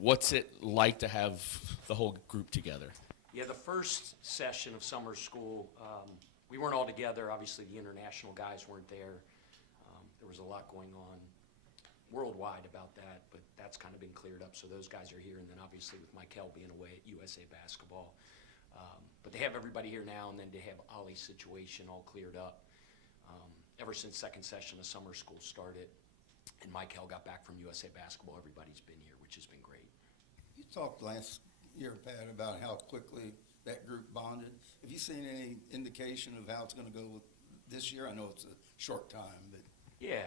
What's it like to have the whole group together? Yeah, the first session of summer school, we weren't all together. Obviously, the international guys weren't there. There was a lot going on worldwide about that, but that's kind of been cleared up. So those guys are here, and then obviously with Michael being away at USA Basketball. But they have everybody here now, and then to have Ollie's situation all cleared up. Ever since second session of summer school started, and Michael got back from USA Basketball, everybody's been here, which has been great. You talked last year, Pat, about how quickly that group bonded. Have you seen any indication of how it's going to go with this year? I know it's a short time, but Yeah,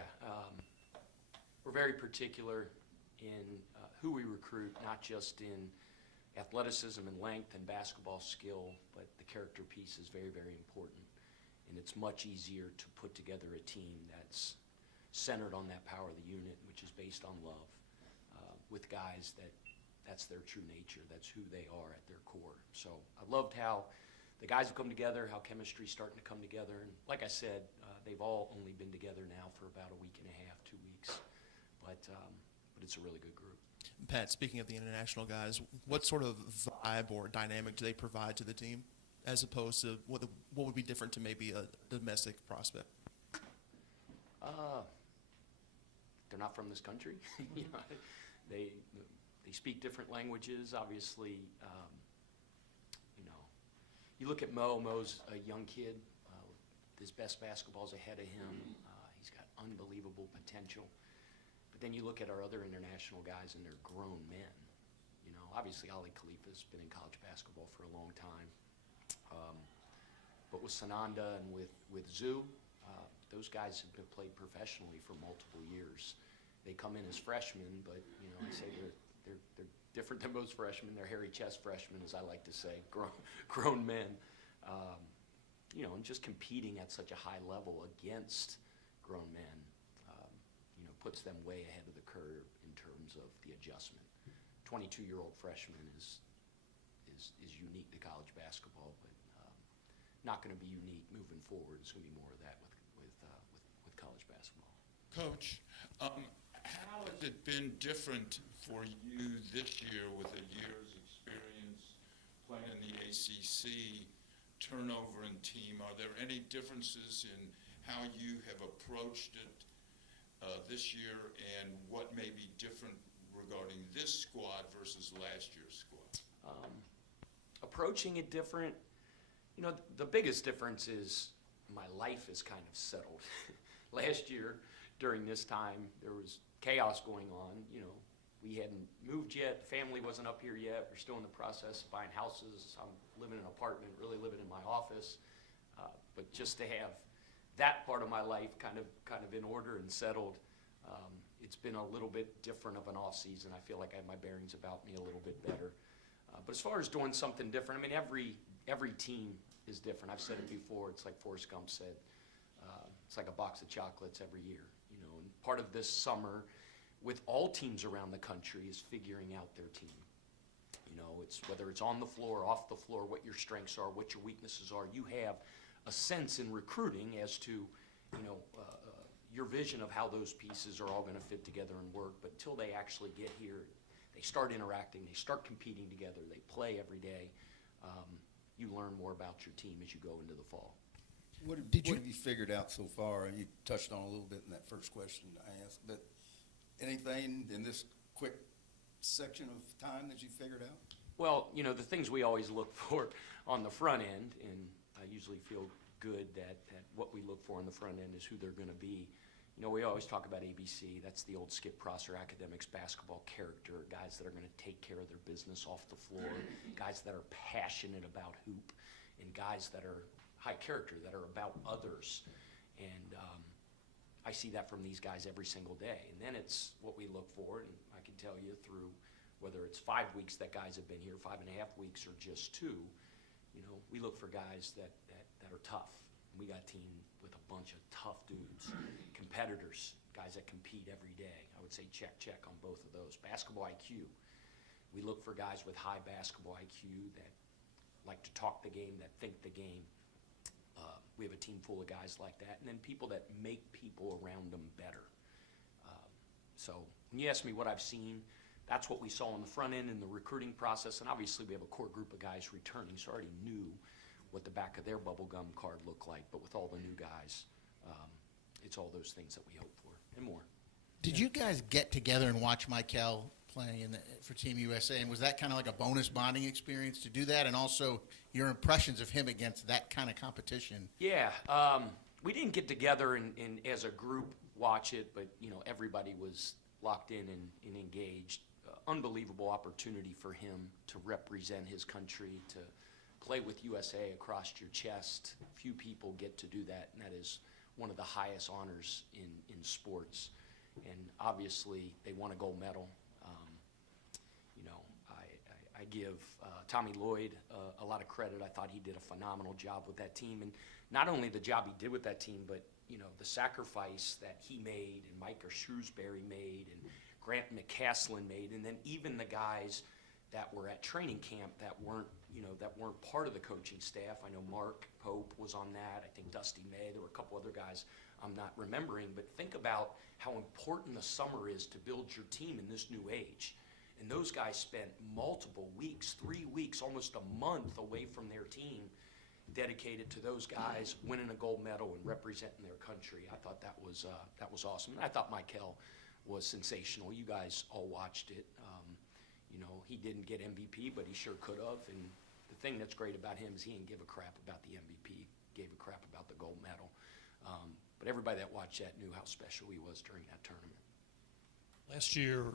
we're very particular in who we recruit, not just in athleticism and length and basketball skill, but the character piece is very, very important. And it's much easier to put together a team that's centered on that power of the unit, which is based on love, with guys that's their true nature. That's who they are at their core. So I loved how the guys have come together, how chemistry's starting to come together. And like I said, they've all only been together now for about a week and a half, 2 weeks. But it's a really good group. Pat, speaking of the international guys, what sort of vibe or dynamic do they provide to the team as opposed to what would be different to maybe a domestic prospect? They're not from this country. You know, they speak different languages. Obviously, you know, you look at Mo's a young kid. His best basketball's ahead of him. He's got unbelievable potential. But then you look at our other international guys, and they're grown men. You know, obviously Ali Khalifa's been in college basketball for a long time. But with Sananda and with Zoo, those guys have been played professionally for multiple years. They come in as freshmen, but you know, I say they're different than most freshmen. They're hairy chest freshmen, as I like to say, grown men. You know, and just competing at such a high level against grown men, you know, puts them way ahead of the curve in terms of the adjustment. 22-year-old freshman is unique to college basketball, but not going to be unique moving forward. It's going to be more of that with college basketball. Coach, how has it been different for you this year with a year's experience playing in the ACC, turnover in team? Are there any differences in how you have approached it this year, and what may be different regarding this squad versus last year's squad? Approaching it different, you know, the biggest difference is my life is kind of settled. Last year, during this time, there was chaos going on. You know, we hadn't moved yet. Family wasn't up here yet. We're still in the process of buying houses. I'm living in an apartment, really living in my office. But just to have that part of my life kind of in order and settled, it's been a little bit different of an off season. I feel like I have my bearings about me a little bit better. But as far as doing something different, I mean, every team is different. I've said it before. It's like Forrest Gump said. It's like a box of chocolates every year, you know. And part of this summer, with all teams around the country, is figuring out their team. You know, it's whether it's on the floor, off the floor, what your strengths are, what your weaknesses are. You have a sense in recruiting as to, you know, your vision of how those pieces are all going to fit together and work. But until they actually get here, they start interacting, they start competing together, they play every day. You learn more about your team as you go into the fall. what have you figured out so far? And you touched on a little bit in that first question I asked, but anything in this quick section of time that you figured out? Well, you know, the things we always look for on the front end, and I usually feel good that what we look for on the front end is who they're going to be. You know, we always talk about ABC. That's the old Skip Prosser academics basketball character, guys that are going to take care of their business off the floor, guys that are passionate about hoop, and guys that are high character, that are about others. And I see that from these guys every single day. And then it's what we look for, and I can tell you through whether it's 5 weeks that guys have been here, 5.5 weeks, or just 2, you know, we look for guys that are tough. We got a team with a bunch of tough dudes, competitors, guys that compete every day. I would say check on both of those. Basketball IQ. We look for guys with high basketball IQ that like to talk the game, that think the game. We have a team full of guys like that. And then people that make people around them better. So when you ask me what I've seen, that's what we saw on the front end in the recruiting process. And obviously we have a core group of guys returning, so I already knew what the back of their bubblegum card looked like. But with all the new guys, it's all those things that we hope for and more. Did you guys get together and watch Michael playing for Team USA? And was that kind of like a bonus bonding experience to do that? And also your impressions of him against that kind of competition? Yeah, we didn't get together and as a group watch it, but everybody was locked in and engaged. Unbelievable opportunity for him to represent his country, to play with USA across your chest. Few people get to do that, and that is one of the highest honors in sports. And obviously, they won a gold medal. I give Tommy Lloyd a lot of credit. I thought he did a phenomenal job with that team, and not only the job he did with that team, but the sacrifice that he made, and Micah Shrewsbury made, and Grant McCaslin made, and then even the guys that were at training camp that weren't part of the coaching staff. I know Mark Pope was on that. I think Dusty May. There were a couple other guys I'm not remembering, but think about how important the summer is to build your team in this new age. And those guys spent multiple weeks, 3 weeks, almost a month away from their team, dedicated to those guys winning a gold medal and representing their country. I thought that was awesome. And I thought Michael was sensational. You guys all watched it. He didn't get MVP, but he sure could have. And the thing that's great about him is he didn't give a crap about the MVP. Gave a crap about the gold medal. But everybody that watched that knew how special he was during that tournament. Last year,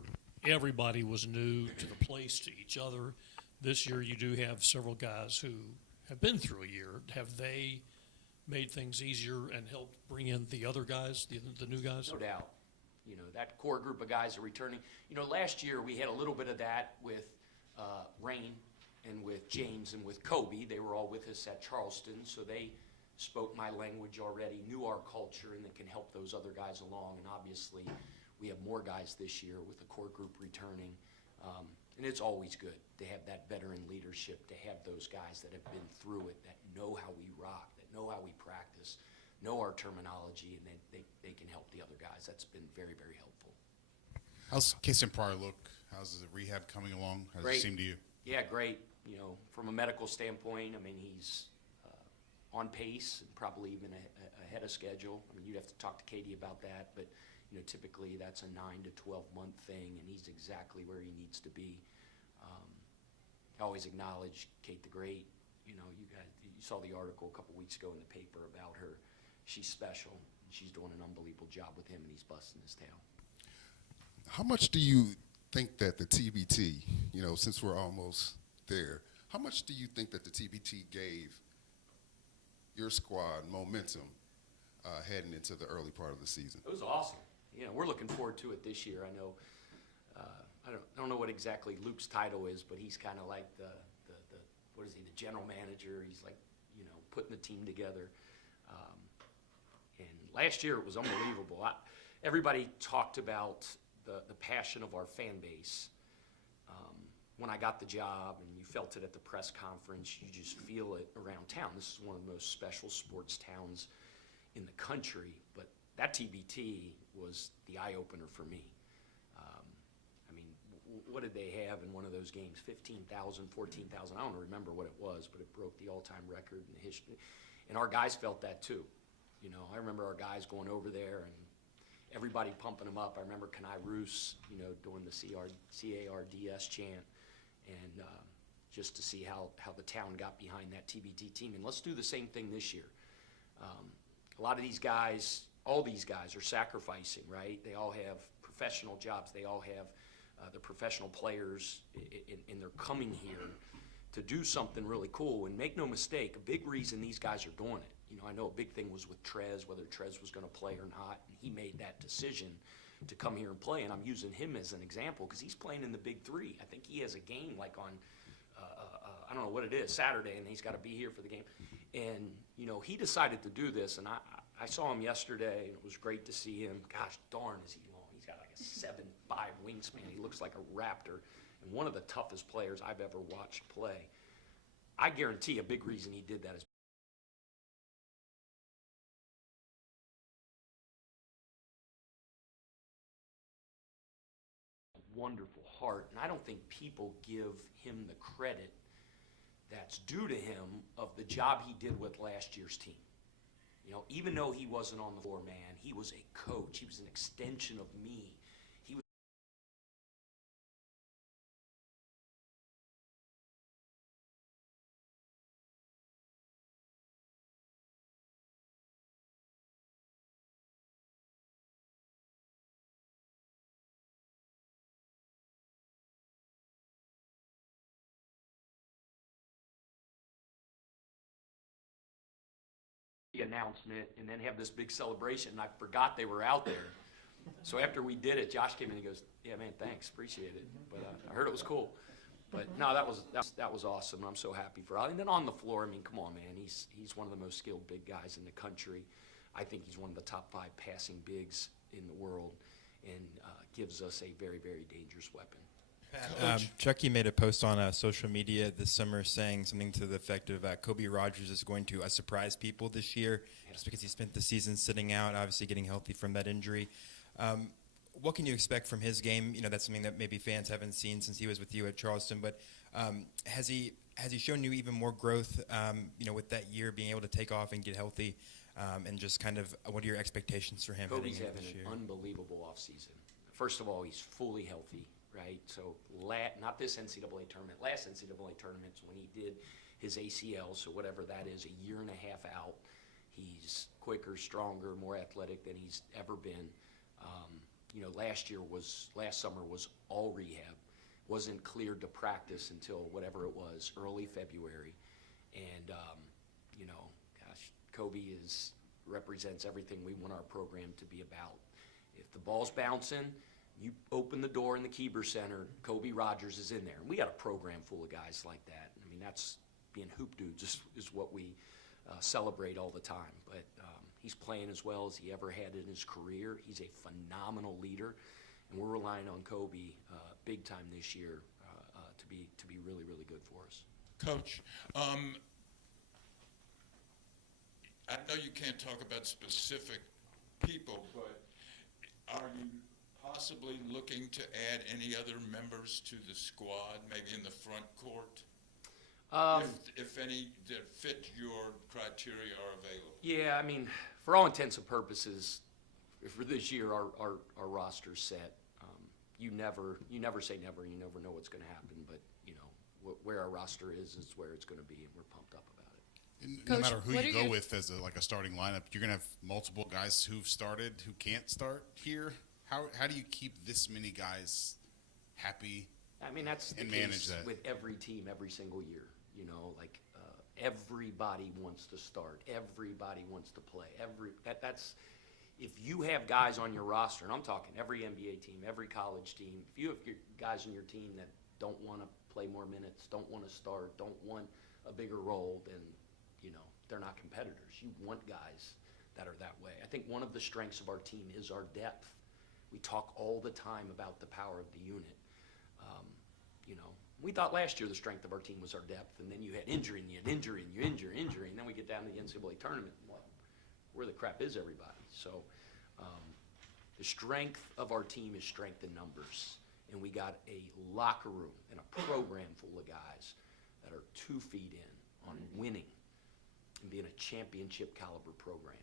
everybody was new to the place, to each other. This year, you do have several guys who have been through a year. Have they made things easier and helped bring in the other guys, the new guys? No doubt. That core group of guys are returning. Last year we had a little bit of that with Rain and with James and with Kobe. They were all with us at Charleston, so they spoke my language already, knew our culture, and they can help those other guys along. And obviously we have more guys this year with the core group returning. And it's always good to have that veteran leadership, to have those guys that have been through it, that know how we rock, that know how we practice, know our terminology, and then they can help the other guys. That's been very, very helpful. How's Kason Pryor look? How's the rehab coming along? How does it seem to you? Yeah, great. From a medical standpoint, he's on pace and probably even ahead of schedule. You'd have to talk to Katie about that, but typically that's a 9 to 12 month thing, and he's exactly where he needs to be. I always acknowledge Kate the Great. You saw the article a couple weeks ago in the paper about her. She's special. She's doing an unbelievable job with him, and he's busting his tail. How much do you think that the TBT, since we're almost there, how much do you think that the TBT gave your squad momentum heading into the early part of the season? It was awesome. We're looking forward to it this year. I know. I don't know what exactly Luke's title is, but he's kind of like the what is he? The general manager. He's like putting the team together. And last year it was unbelievable. Everybody talked about the passion of our fan base. When I got the job, and you felt it at the press conference, you just feel it around town. This is one of the most special sports towns in the country, but that TBT was the eye-opener for me. What did they have in one of those games? 15,000, 14,000. I don't remember what it was, but it broke the all-time record in the history. And our guys felt that too. I remember our guys going over there and everybody pumping them up. I remember Kenai Roos, doing the CARDS chant, and just to see how the town got behind that TBT team. And let's do the same thing this year. A lot of these guys, all these guys are sacrificing, right? They all have professional jobs. They all have the professional players, and they're coming here to do something really cool. And make no mistake, a big reason these guys are doing it. I know a big thing was with Trez, whether Trez was going to play or not, and he made that decision to come here and play. And I'm using him as an example because he's playing in the Big Three. I think he has a game like on, I don't know what it is, Saturday, and he's got to be here for the game. And, he decided to do this, and I saw him yesterday, and it was great to see him. Gosh darn, is he long. He's got like a 7'5" wingspan. He looks like a raptor, and one of the toughest players I've ever watched play. I guarantee a big reason he did that is wonderful. heart, and I don't think people give him the credit that's due to him of the job he did with last year's team. You know, even though he wasn't on the floor, man, he was a coach. He was an extension of me. He was the announcement and then have this big celebration, and I forgot they were out there. So after we did it, Josh came in and he goes, "Yeah, man, thanks, appreciate it." But I heard it was cool. But no, that was awesome. I'm so happy for Ali. And then on the floor, I mean, come on, man, he's one of the most skilled big guys in the country. I think he's one of the top 5 passing bigs in the world, and gives us a very, very dangerous weapon. Chucky made a post on social media this summer saying something to the effect of Kobe Rogers is going to surprise people this year just because he spent the season sitting out, obviously getting healthy from that injury. What can you expect from his game? You know, that's something that maybe fans haven't seen since he was with you at Charleston, but has he shown you even more growth, you know, with that year being able to take off and get healthy, and just kind of what are your expectations for him Kobe's heading into having this an year? unbelievable offseason. First of all, he's fully healthy, right? So not this NCAA tournament, last NCAA tournament when he did his ACL, so whatever that is, a year and a half out. He's quicker, stronger, more athletic than he's ever been. You know, last summer was all rehab. Wasn't cleared to practice until whatever it was, early February. And, you know, gosh, Kobe represents everything we want our program to be about. If the ball's bouncing, you open the door in the Kieber Center, Kobe Rogers is in there. And we got a program full of guys like that. I mean, that's being hoop dudes is what we celebrate all the time. But he's playing as well as he ever had in his career. He's a phenomenal leader, and we're relying on Kobe big time this year to be really, really good for us. Coach, I know you can't talk about specific people, but are you possibly looking to add any other members to the squad, maybe in the front court? If any that fit your criteria are available. Yeah, I mean, for all intents and purposes, for this year, our roster's set. You never say never, and you never know what's going to happen. But you know where our roster is where it's going to be, and we're pumped up about it. And Coach, no matter who what you are go your- with as a starting lineup, you're going to have multiple guys who've started who can't start here. How do you keep this many guys happy? I mean, that's the And manage case that. with every team every single year. You know, like everybody wants to start, everybody wants to play. That's if you have guys on your roster, and I'm talking every NBA team, every college team. If you have guys on your team that don't want to play more minutes, don't want to start, don't want a bigger role, then you know they're not competitors. You want guys that are that way. I think one of the strengths of our team is our depth. We talk all the time about the power of the unit. You know, we thought last year the strength of our team was our depth, and then you had injury, and you had injury, and you injury, and then we get down to the NCAA tournament, and like, where the crap is everybody? So the strength of our team is strength in numbers, and we got a locker room and a program full of guys that are 2 feet in on winning and being a championship caliber program.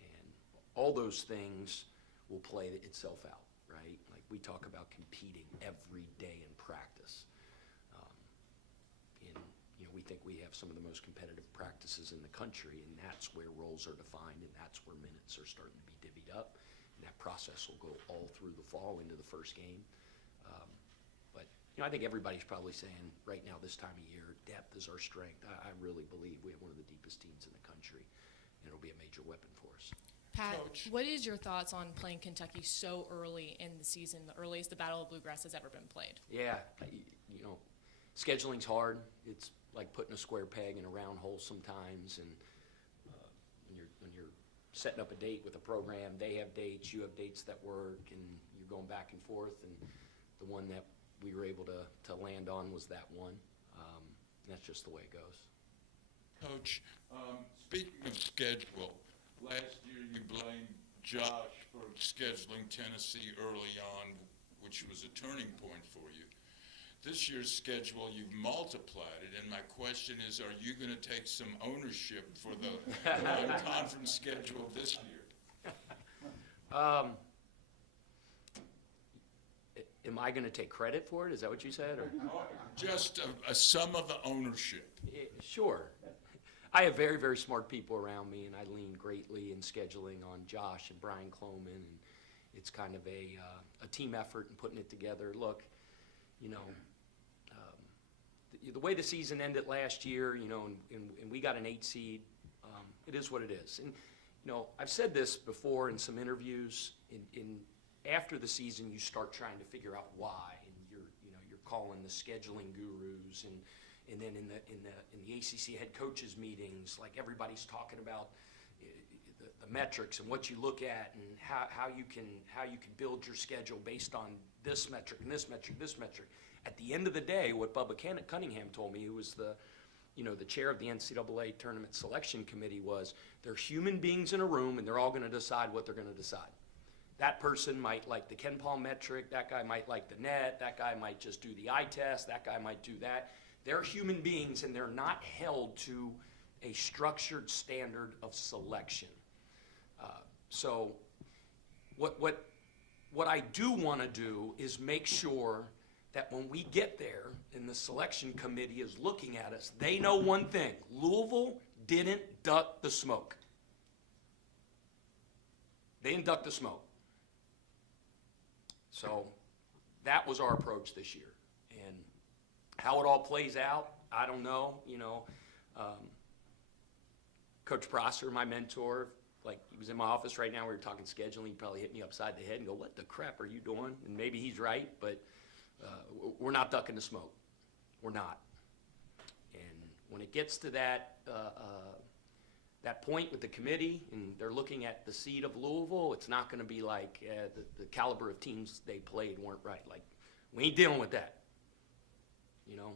And all those things will play itself out, right? Like we talk about competing every day in practice. And you know, we think we have some of the most competitive practices in the country, and that's where roles are defined, and that's where minutes are starting to be divvied up. And that process will go all through the fall into the first game. But you know, I think everybody's probably saying right now this time of year, depth is our strength. I really believe we have one of the deepest teams in the country, and it'll be a major weapon for us. Pat, Coach. what is your thoughts on playing Kentucky so early in the season, the earliest the Battle of Bluegrass has ever been played? Yeah, you know, scheduling's hard. It's like putting a square peg in a round hole sometimes, and when you're setting up a date with a program, they have dates, you have dates that work, and you're going back and forth, and the one that we were able to land on was that one. That's just the way it goes. Coach, speaking of schedule, last year you blamed Josh for scheduling Tennessee early on which was a turning point for you. This year's schedule, you've multiplied it, and my question is, are you going to take some ownership for the non-conference schedule this year? Am I going to take credit for it? Is that what you said? Or? Just a sum of the ownership. Sure. I have very, very smart people around me, and I lean greatly in scheduling on Josh and Brian Cloman, and it's kind of a team effort in putting it together. Look, you know, the way the season ended last year, you know, and we got an 8 seed, it is what it is. And, you know, I've said this before in some interviews. After the season, you start trying to figure out why, and you're calling the scheduling gurus, and then in the ACC head coaches meetings, like everybody's talking about the metrics and what you look at and how you can build your schedule based on this metric and this metric, this metric. At the end of the day, what Bubba Cunningham told me, who was the chair of the NCAA tournament selection committee, was they're human beings in a room and they're all going to decide what they're going to decide. That person might like the Ken Palm metric, that guy might like the net, that guy might just do the eye test, that guy might do that. They're human beings and they're not held to a structured standard of selection. So what I do want to do is make sure that when we get there and the selection committee is looking at us, they know one thing: Louisville didn't duck the smoke. They didn't duck the smoke. So that was our approach this year. And how it all plays out, I don't know. You know, Coach Prosser, my mentor, like, he was in my office right now, we were talking scheduling, he'd probably hit me upside the head and go, "What the crap are you doing?" And maybe he's right, but we're not ducking the smoke. We're not. And when it gets to that point with the committee and they're looking at the seed of Louisville, it's not going to be like the caliber of teams they played weren't right. Like, we ain't dealing with that. You know,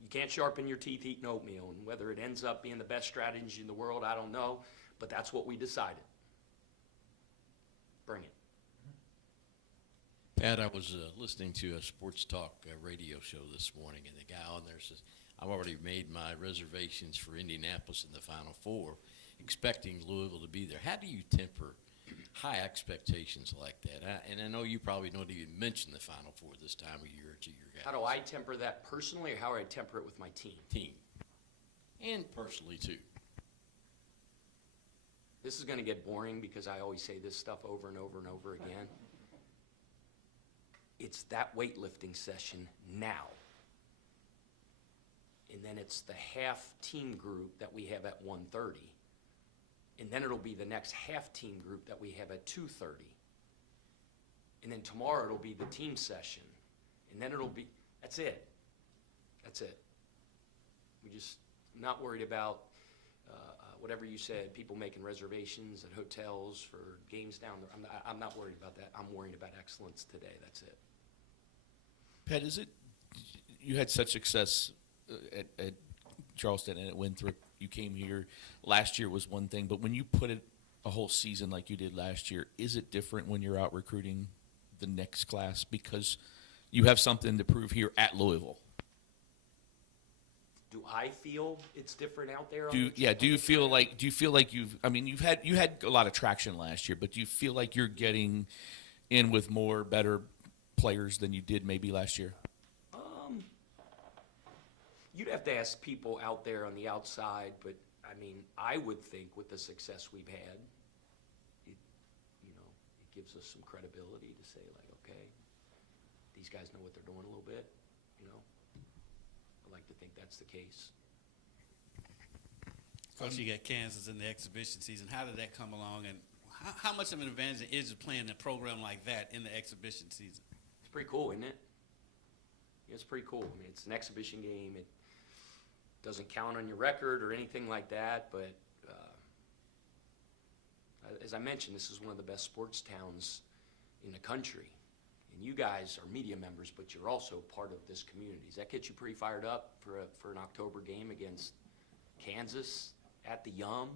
you can't sharpen your teeth eating oatmeal, and whether it ends up being the best strategy in the world, I don't know, but that's what we decided. Bring it. Pat, I was listening to a sports talk radio show this morning, and the guy on there says, "I've already made my reservations for Indianapolis in the Final Four, expecting Louisville to be there." How do you temper high expectations like that? And I know you probably don't even mention the Final Four this time of year to your guys. How do I temper that personally, or how do I temper it with my team? Team. And personally, too. This is going to get boring because I always say this stuff over and over and over again. It's that weightlifting session now. And then it's the half team group that we have at 1:30. And then it'll be the next half team group that we have at 2:30. And then tomorrow it'll be the team session. And then it'll be, that's it. That's it. We just, not worried about whatever you said, people making reservations at hotels for games down there. I'm not worried about that. I'm worried about excellence today. That's it. Pat, you had such success at Charleston and at Winthrop. You came here. Last year was one thing, but when you put it a whole season like you did last year, is it different when you're out recruiting the next class because you have something to prove here at Louisville? Do I feel it's different out there? Do you feel like you've you had a lot of traction last year, but do you feel like you're getting in with better players than you did maybe last year? You'd have to ask people out there on the outside, but I mean, I would think with the success we've had, it gives us some credibility to say, like, okay, these guys know what they're doing a little bit, I like to think that's the case. Coach, you got Kansas in the exhibition season. How did that come along, and how much of an advantage is it playing a program like that in the exhibition season? It's pretty cool, isn't it? It's pretty cool. I mean, it's an exhibition game. It doesn't count on your record or anything like that, but as I mentioned, this is one of the best sports towns in the country. And you guys are media members, but you're also part of this community. Does that get you pretty fired up for an October game against Kansas at the Yum?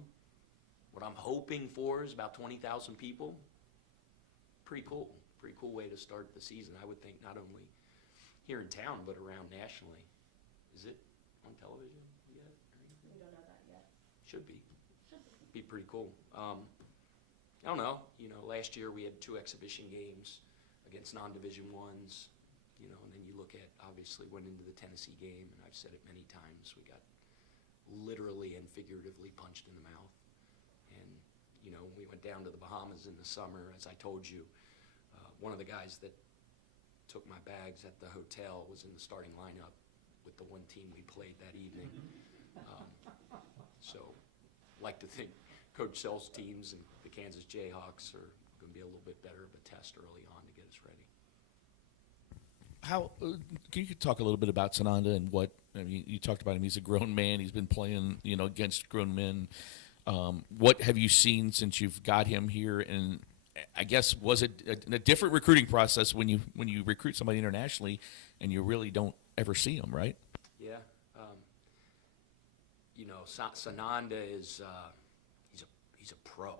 What I'm hoping for is about 20,000 people. Pretty cool. pretty cool way to start the season. I would think not only here in town, but around nationally. Is it on television yet? We don't know that yet. Should be. Be pretty cool. I don't know. Last year we had 2 exhibition games against non-division ones. And then you look at, obviously, went into the Tennessee game, and I've said it many times, we got literally and figuratively punched in the mouth. And, when we went down to the Bahamas in the summer, as I told you, one of the guys that took my bags at the hotel was in the starting lineup with the one team we played that evening. So, like to think Coach Sells' teams and the Kansas Jayhawks are going to be a little bit better of a test early on to get us ready. How can you talk a little bit about Sananda and what you talked about him? He's a grown man. He's been playing, against grown men. What have you seen since you've got him here? And I guess was it a different recruiting process when you recruit somebody internationally and you really don't ever see him, right? Yeah. Sananda is he's a pro.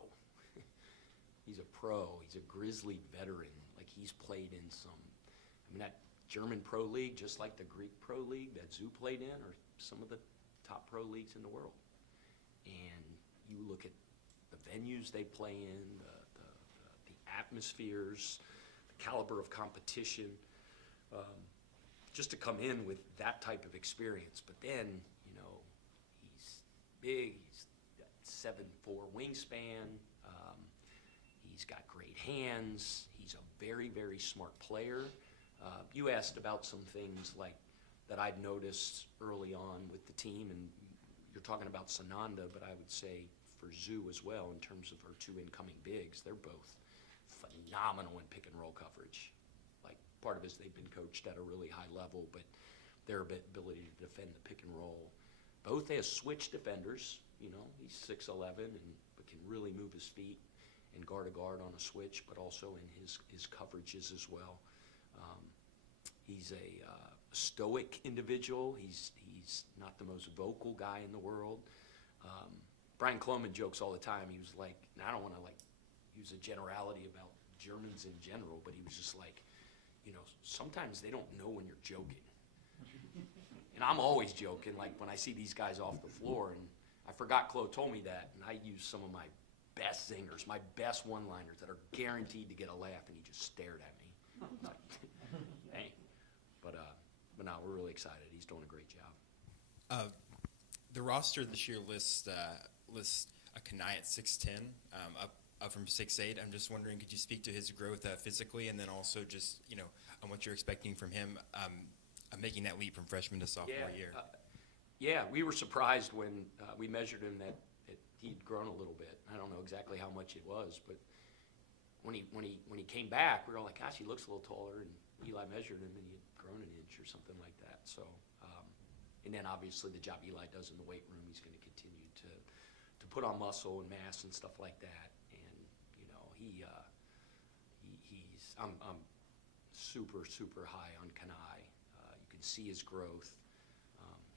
He's a pro. He's a Grizzly veteran. Like, he's played in that German pro league, just like the Greek pro league that Zoo played in, are some of the top pro leagues in the world. And you look at the venues they play in, the atmospheres, the caliber of competition, just to come in with that type of experience. But then, he's big, he's got 7'4" wingspan, he's got great hands, he's a very, very smart player. You asked about some things like that I'd noticed early on with the team, and you're talking about Sananda, but I would say for Zoo as well in terms of our 2 incoming bigs. They're both phenomenal in pick and roll coverage. Like, part of it is they've been coached at a really high level, but their ability to defend the pick and roll. Both as switch defenders, he's 6'11", but can really move his feet and guard a guard on a switch, but also in his coverages as well. He's a stoic individual. He's not the most vocal guy in the world. Brian Cloman jokes all the time. He was like, and I don't want to use a generality about Germans in general, but he was just like, sometimes they don't know when you're joking. And I'm always joking, like when I see these guys off the floor, and I forgot Chloe told me that, and I use some of my best zingers, my best one-liners that are guaranteed to get a laugh, and he just stared at me. Like, hey. But no, we're really excited. He's doing a great job. The roster this year lists a Kanai at 6'10", up from 6'8". I'm just wondering, could you speak to his growth physically, and then also just on what you're expecting from him making that leap from freshman to sophomore year? Yeah, we were surprised when we measured him that he'd grown a little bit. I don't know exactly how much it was, but when he came back, we were all like, gosh, he looks a little taller. And Eli measured him, and he had grown an inch or something like that. So, and then obviously the job Eli does in the weight room, he's going to continue to put on muscle and mass and stuff like that. And I'm super high on Kanai. You can see his growth.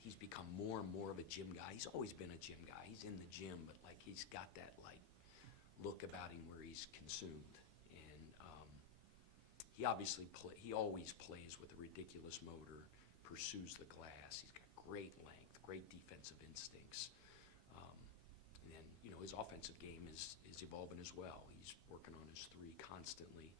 He's become more and more of a gym guy. He's always been a gym guy. He's in the gym, but he's got that look about him where he's consumed. And he obviously he always plays with a ridiculous motor, pursues the glass. He's got great length, great defensive instincts. And then his offensive game is evolving as well. He's working on his 3 constantly.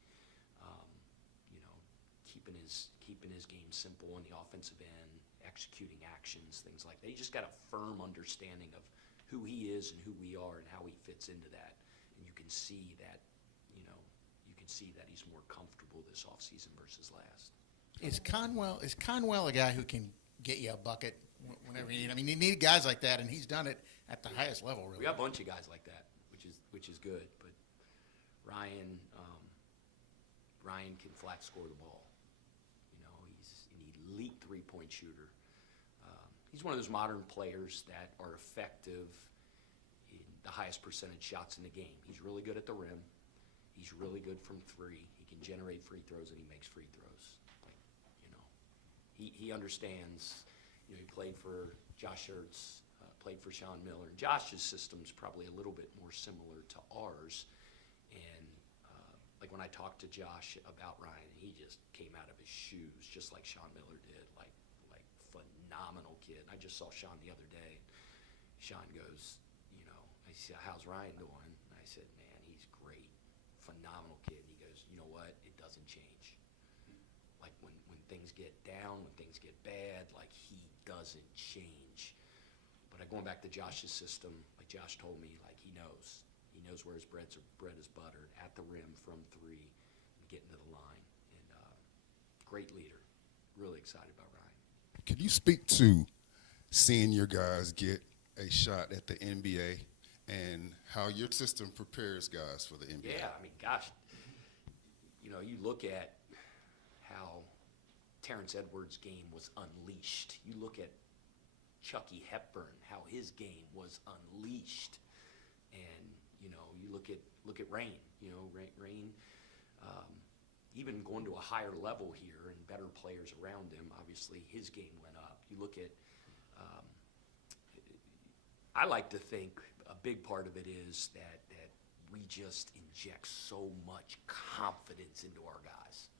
Keeping his game simple on the offensive end, executing actions, things like that. He just got a firm understanding of who he is and who we are and how he fits into that. And you can see that, he's more comfortable this offseason versus last. Is Conwell a guy who can get you a bucket whenever you need? I mean, you need guys like that, and he's done it at the highest level, really. We got a bunch of guys like that, which is good. But Ryan can flat score the ball. He's an elite 3-point shooter. He's one of those modern players that are effective in the highest percentage shots in the game. He's really good at the rim. He's really good from 3. He can generate free throws, and he makes free throws. He understands. He played for Josh Ertz, played for Sean Miller. Josh's system's probably a little bit more similar to ours, and like when I talked to Josh about Ryan, he just came out of his shoes, just like Sean Miller did, like phenomenal kid. I just saw Sean the other day. Sean goes, you know, I said, how's Ryan doing? And I said, man, he's great, phenomenal kid. And he goes, you know what? It doesn't change. Like when things get down, when things get bad, like he doesn't change. But going back to Josh's system, like Josh told me, like he knows where his bread is buttered, at the rim from three, and getting to the line. And great leader. Really excited about Ryan. Can you speak to seeing your guys get a shot at the NBA and how your system prepares guys for the NBA? Yeah, I mean, gosh, you know, you look at how Terrence Edwards' game was unleashed. You look at Chucky Hepburn, how his game was unleashed. And, you know, you look at Rain, you know, Rain even going to a higher level here and better players around him, obviously his game went up. You look at, I like to think a big part of it is that we just inject so much confidence into our guys.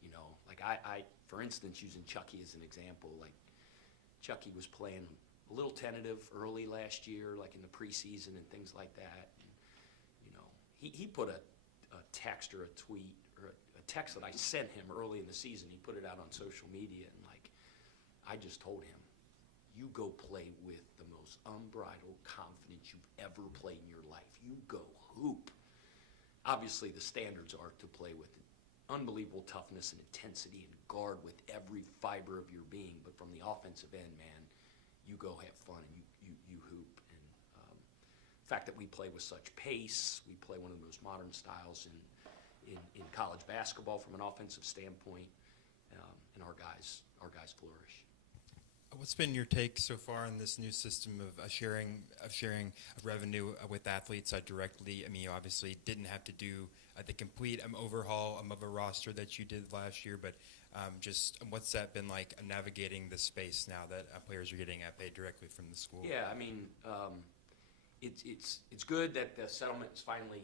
You know, like I for instance, using Chucky as an example, like Chucky was playing a little tentative early last year, like in the preseason and things like that. And, you know, he put a text or a tweet or a text that I sent him early in the season. He put it out on social media, and like I just told him, you go play with the most unbridled confidence you've ever played in your life. You go hoop. Obviously, the standards are to play with unbelievable toughness and intensity and guard with every fiber of your being. But from the offensive end, man, you go have fun and you hoop. And the fact that we play with such pace, we play one of the most modern styles in college basketball from an offensive standpoint, and our guys flourish. What's been your take so far on this new system of sharing of revenue with athletes directly? I mean, you obviously didn't have to do the complete overhaul of a roster that you did last year, but just what's that been like navigating the space now that players are getting paid directly from the school? Yeah, I mean, it's good that the settlement is finally,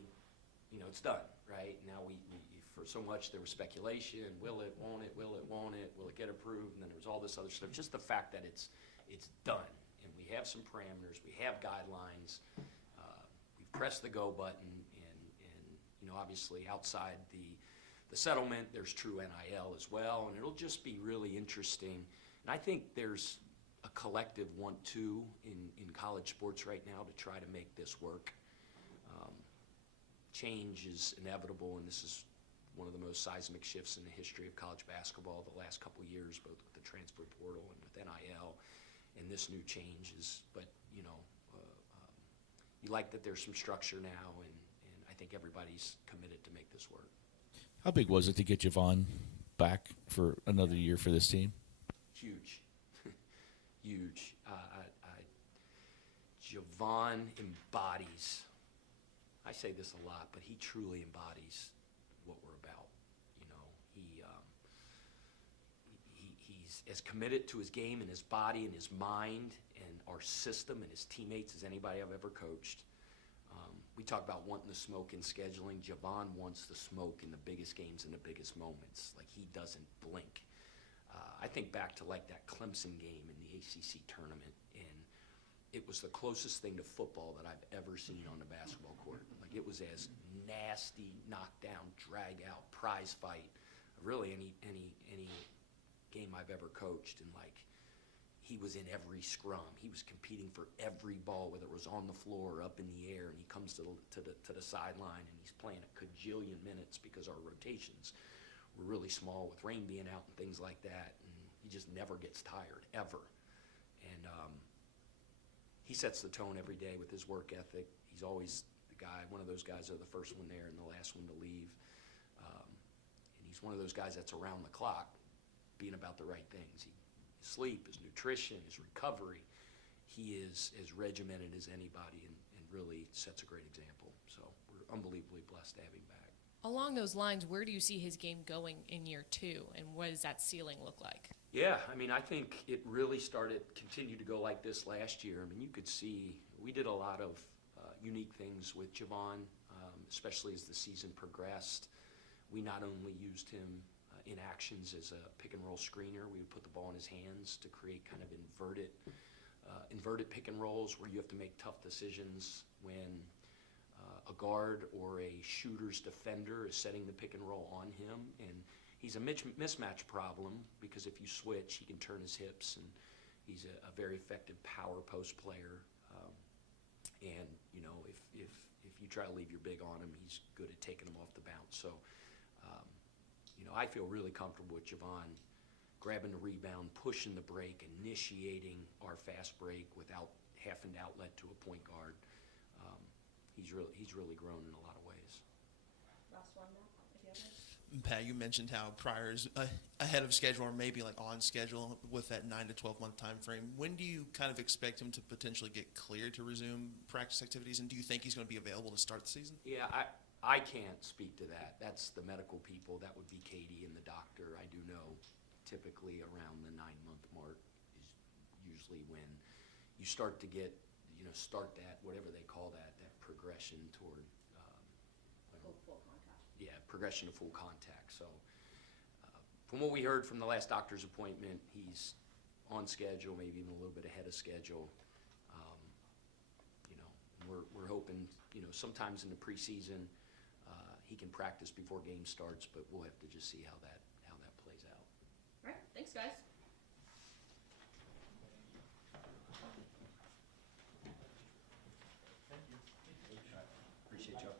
you know, it's done, right? Now we for so much there was speculation, will it, won't it, will it get approved, and then there was all this other stuff. Just the fact that it's done, and we have some parameters, we have guidelines, we've pressed the go button, and you know, obviously outside the settlement, there's true NIL as well, and it'll just be really interesting. And I think there's a collective want-to in college sports right now to try to make this work. Change is inevitable, and this is one of the most seismic shifts in the history of college basketball the last couple of years, both with the transfer portal and with NIL, and this new change is, but you know, you like that there's some structure now, and I think everybody's committed to make this work. How big was it to get Javon back for another year for this team? Huge. Huge. Javon embodies, I say this a lot, but he truly embodies what we're about. You know, he's as committed to his game and his body and his mind and our system and his teammates as anybody I've ever coached. We talk about wanting the smoke in scheduling. Javon wants the smoke in the biggest games and the biggest moments. Like, he doesn't blink. I think back to like that Clemson game in the ACC tournament, and it was the closest thing to football that I've ever seen on the basketball court. Like, it was as nasty, knockdown, drag out, prize fight, really any game I've ever coached. And like, he was in every scrum. He was competing for every ball, whether it was on the floor or up in the air. And he comes to the sideline, and he's playing a cajillion minutes because our rotations were really small with Rain being out and things like that. And he just never gets tired, ever. And he sets the tone every day with his work ethic. He's always the guy, one of those guys that are the first one there and the last one to leave. And he's one of those guys that's around the clock being about the right things. His sleep, his nutrition, his recovery, he is as regimented as anybody and really sets a great example. So we're unbelievably blessed to have him back. Along those lines, where do you see his game going in year two, and what does that ceiling look like? Yeah, I mean, I think it really continued to go like this last year. I mean, you could see we did a lot of unique things with Javon especially as the season progressed. We not only used him in actions as a pick and roll screener, we would put the ball in his hands to create kind of inverted pick and rolls where you have to make tough decisions when a guard or a shooter's defender is setting the pick and roll on him. And he's a mismatch problem because if you switch, he can turn his hips, and he's a very effective power post player. And, you know, if you try to leave your big on him, he's good at taking them off the bounce. So, you know, I feel really comfortable with Javon grabbing the rebound, pushing the break, initiating our fast break without having to outlet to a point guard. He's really grown in a lot of ways. Last one now, if you have one. Pat, you mentioned how Pryor is ahead of schedule or maybe like on schedule with that 9 to 12 month time frame. When do you kind of expect him to potentially get cleared to resume practice activities, and do you think he's going to be available to start the season? Yeah, I can't speak to that. That's the medical people. That would be Katie and the doctor. I do know typically around the 9-month mark is usually when you start to get, you know, start that, whatever they call that progression toward Full contact. yeah, progression to full contact. So from what we heard from the last doctor's appointment, he's on schedule, maybe even a little bit ahead of schedule. You know, we're hoping, you know, sometimes in the preseason he can practice before game starts, but we'll have to just see how that plays out. All right, thanks, guys. Appreciate y'all.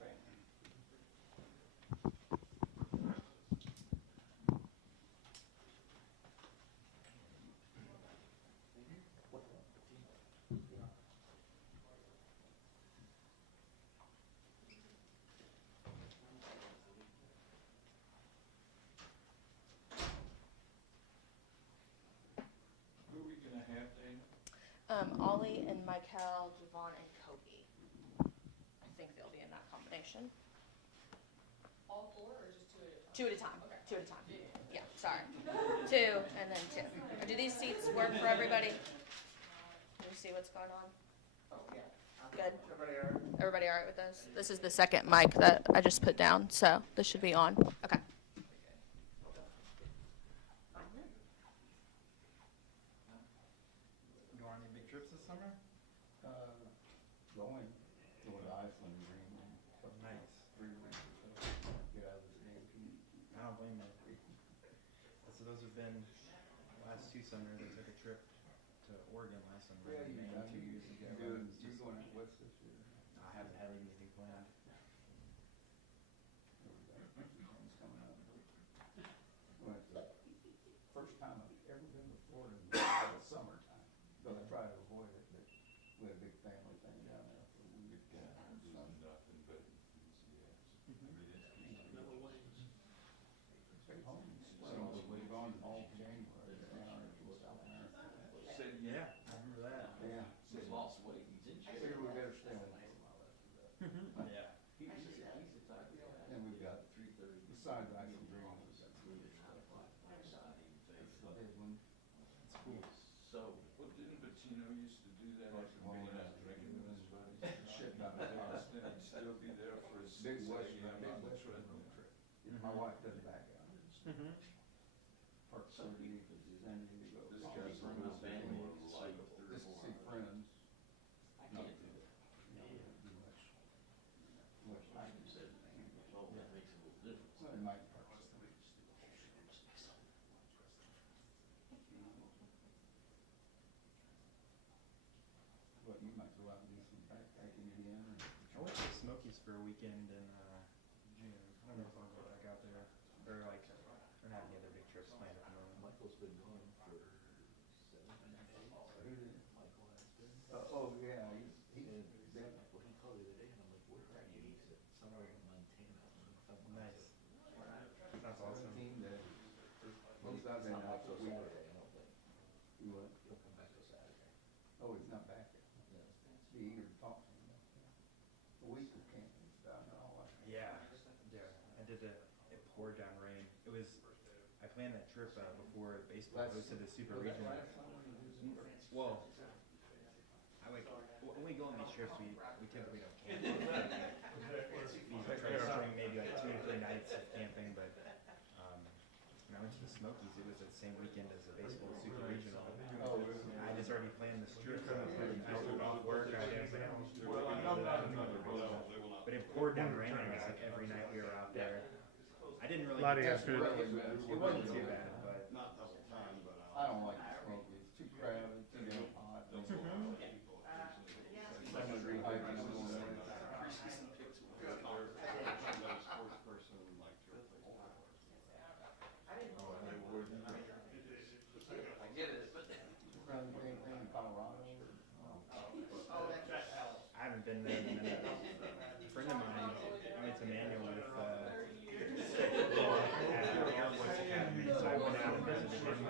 Who are we gonna have, Dana? Ollie and Michael, Javon, and Kobe. I think they'll be in that combination. All four or just two at a time? Two at a time. Okay. Two at a time. Yeah, sorry. Two and then two. Do these seats work for everybody? Do you see what's going on? Good. Everybody all right with this? This is the second mic that I just put down, so this should be on. Okay. You want any big trips this summer? Going to Iceland and Greenland. Nice. 3 weeks or so. Get out of this damn heat. I don't blame you. So those have been the last 2 summers. I took a trip to Oregon last summer. Yeah, in you Maine 2 years ago. It was you're just- going out west this year. I haven't had anything planned. Things coming up. Well, it's the first time I've ever been to Florida in the summertime, but I try to avoid it, but we had a big family thing down there, so we would go out and sun. Nothing but enthusiasm. I mean, Stay home. So we've gone all January, down in South America. Say, Yeah, I remember that. Yeah. He's lost weight. He's in shape. Figured we better stay home. Yeah. He's the type of guy. And we've got, besides ice and green, we've got Swedish stuff. That's the big one. It's cool. So, Well, didn't Bettino used to do that after being out drinking with his buddies? Shit about that. Then he'd still be there for his Big 6 West, a.m. big on the West treadmill. trip. My wife doesn't back out. Park City, San Diego. This guy's from his family, like 3 or Just to 4 see friends. I can't do that. Do much hiking. Well, that makes a little difference. Well, it might Park City. What, you might go out and do some backpacking again, or? I went to Smokies for a weekend in June. I don't know if I'll go back out there. Or like, I don't have any other big trips planned at the moment. Michael's been gone for 7 days. Michael has been. Oh, yeah, he's And been. well, he called the other day, and I'm like, where are you? He said, somewhere in Montana. Nice. That's awesome. Team that, most I've It's been not out back for till week. Saturday, I don't think. You what? He'll come back till Saturday. Oh, he's not back yet. Yeah. Be eager to talk to him about that. A week of camping stuff and all that. Yeah, yeah. I did it poured down rain. It was, I planned that trip before baseball hosted the Super Regional. Well, I like, when we go on these trips, we typically don't camp. These Smokies. It was the same weekend as the baseball super regional. I just already planned the strip. I was off work. I was like, but it poured down rain. I guess like every night we were out there. I didn't really. It wasn't too bad, but Not the whole time, but I don't like the smoky. It's too crowded, too damn hot. Summer hiking going there. Sports person would like to replace my horse. Oh, they would. I get it, but. Anything in Colorado? I haven't been there in a minute. A friend of mine went to manual with at Air Force Academy, so I went out and visited him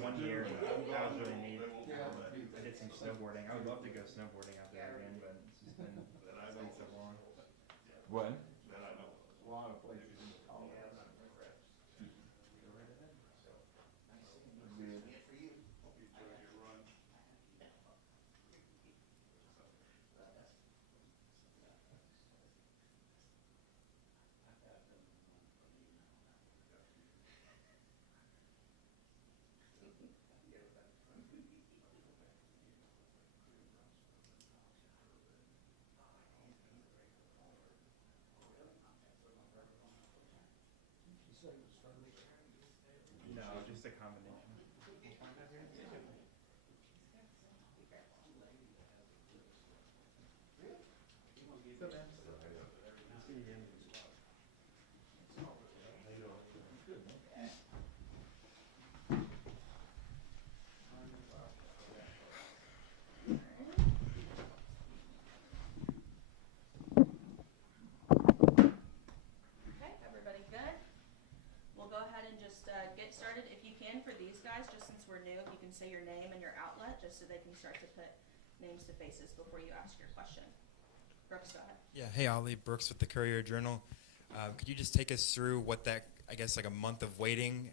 1 year. That was really neat. I did some snowboarding. I would love to go snowboarding out there again, but it's just been so long. What? A lot of places in Colorado. No, just a combination. So then, see you again. Okay, everybody good? We'll go ahead and just get started. If you can, for these guys, just since we're new, if you can say your name and your outlet, just so they can start to put names to faces before you ask your question. Brooks, go ahead. Yeah, hey Ollie, Brooks with the Courier Journal. Could you just take us through what that, I guess, like a month of waiting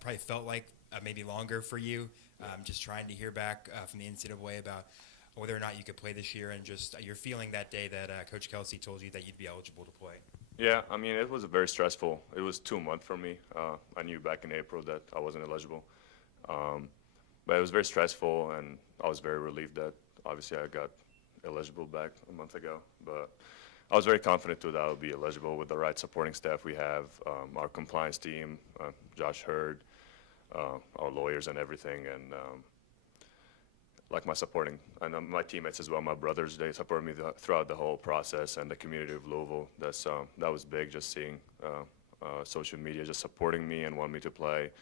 probably felt like, maybe longer for you, just trying to hear back from the NCAA about whether or not you could play this year, and just your feeling that day that Coach Kelsey told you that you'd be eligible to play? Yeah, I mean, it was very stressful. It was 2 months for me. I knew back in April that I wasn't eligible. But it was very stressful, and I was very relieved that obviously I got eligible back a month ago. But I was very confident too that I would be eligible with the right supporting staff we have, our compliance team, Josh Hurd, our lawyers and everything, and like my supporting, and my teammates as well, my brothers, they supported me throughout the whole process, and the community of Louisville. That was big, just seeing social media just supporting me and wanting me to play.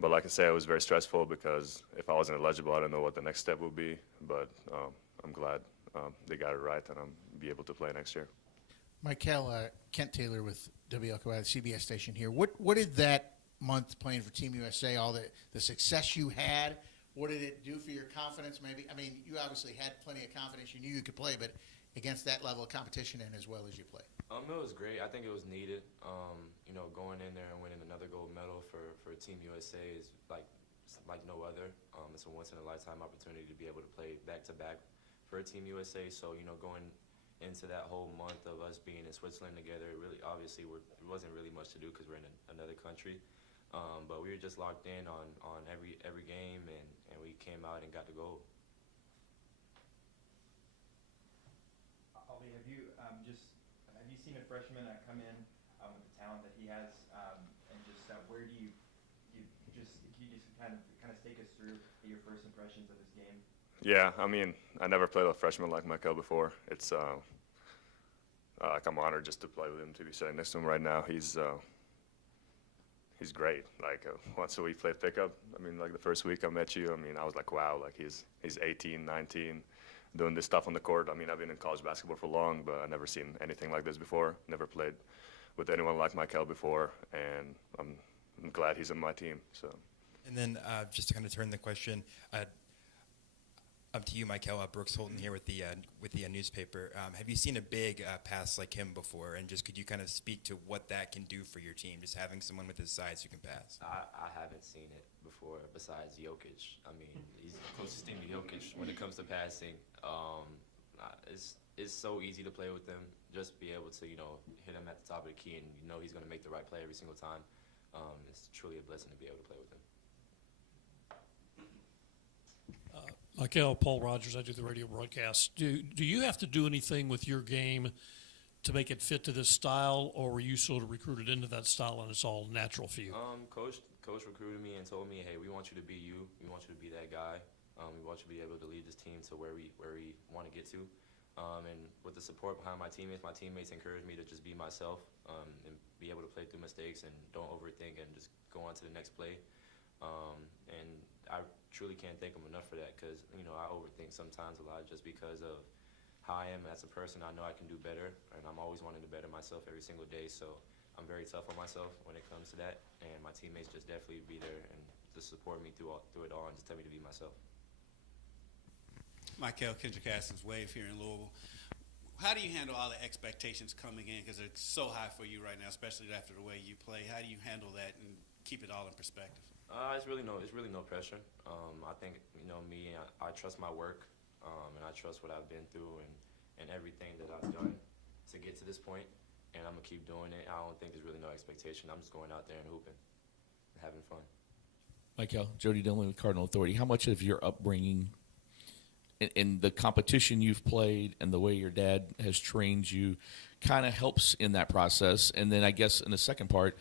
But like I said, it was very stressful because if I wasn't eligible, I don't know what the next step would be. But I'm glad they got it right, and I'm be able to play next year. Michael, Kent Taylor with WLKY, the CBS station here. What did that month playing for Team USA, all the success you had, what did it do for your confidence maybe? I mean, you obviously had plenty of confidence. You knew you could play, but against that level of competition and as well as you played. It was great. I think it was needed. Going in there and winning another gold medal for Team USA is like no other. It's a once-in-a-lifetime opportunity to be able to play back-to-back for Team USA. So, going into that whole month of us being in Switzerland together, it really, obviously, it wasn't really much to do because we're in another country. But we were just locked in on every game, and we came out and got the gold. Ollie, have you seen a freshman come in with the talent that he has, and just where do you kind of take us through your first impressions of his game? Yeah, I mean, I never played with a freshman like Michael before. It's like I'm honored just to play with him, to be sitting next to him right now. He's great. Like once we played pickup, I mean, like the first week I met you, I mean, I was like, wow, like he's 18, 19, doing this stuff on the court. I mean, I've been in college basketball for long, but I've never seen anything like this before. Never played with anyone like Michael before, and I'm glad he's on my team. So. And then just to kind of turn the question up to you, Michael, Brooks Holton here with the newspaper. Have you seen a big pass like him before? And just could you kind of speak to what that can do for your team, just having someone with his size who can pass? I haven't seen it before besides Jokic. I mean, he's the closest thing to Jokic when it comes to passing. It's so easy to play with him. Just be able to, hit him at the top of the key, and he's going to make the right play every single time. it's truly a blessing to be able to play with him. Michael, Paul Rogers, I do the radio broadcast. Do you have to do anything with your game to make it fit to this style, or were you sort of recruited into that style and it's all natural for you? Coach recruited me and told me, hey, we want you to be you. We want you to be that guy. We want you to be able to lead this team to where we want to get to. And with the support behind my teammates encouraged me to just be myself and be able to play through mistakes and don't overthink and just go on to the next play. And I truly can't thank them enough for that because, I overthink sometimes a lot just because of how I am as a person. I know I can do better, and I'm always wanting to better myself every single day. So I'm very tough on myself when it comes to that, and my teammates just definitely be there and just support me through it all and just tell me to be myself. Michael, Kendrick Haskins, Wave here in Louisville. How do you handle all the expectations coming in because it's so high for you right now, especially after the way you play? How do you handle that and keep it all in perspective? It's really no pressure. I think me. I trust my work, and I trust what I've been through and everything that I've done to get to this point. And I'm gonna keep doing it. I don't think there's really no expectation. I'm just going out there and hooping, and having fun. Michael, Jody Dillon with Cardinal Authority. How much of your upbringing and the competition you've played and the way your dad has trained you kind of helps in that process? And then I guess in the second part,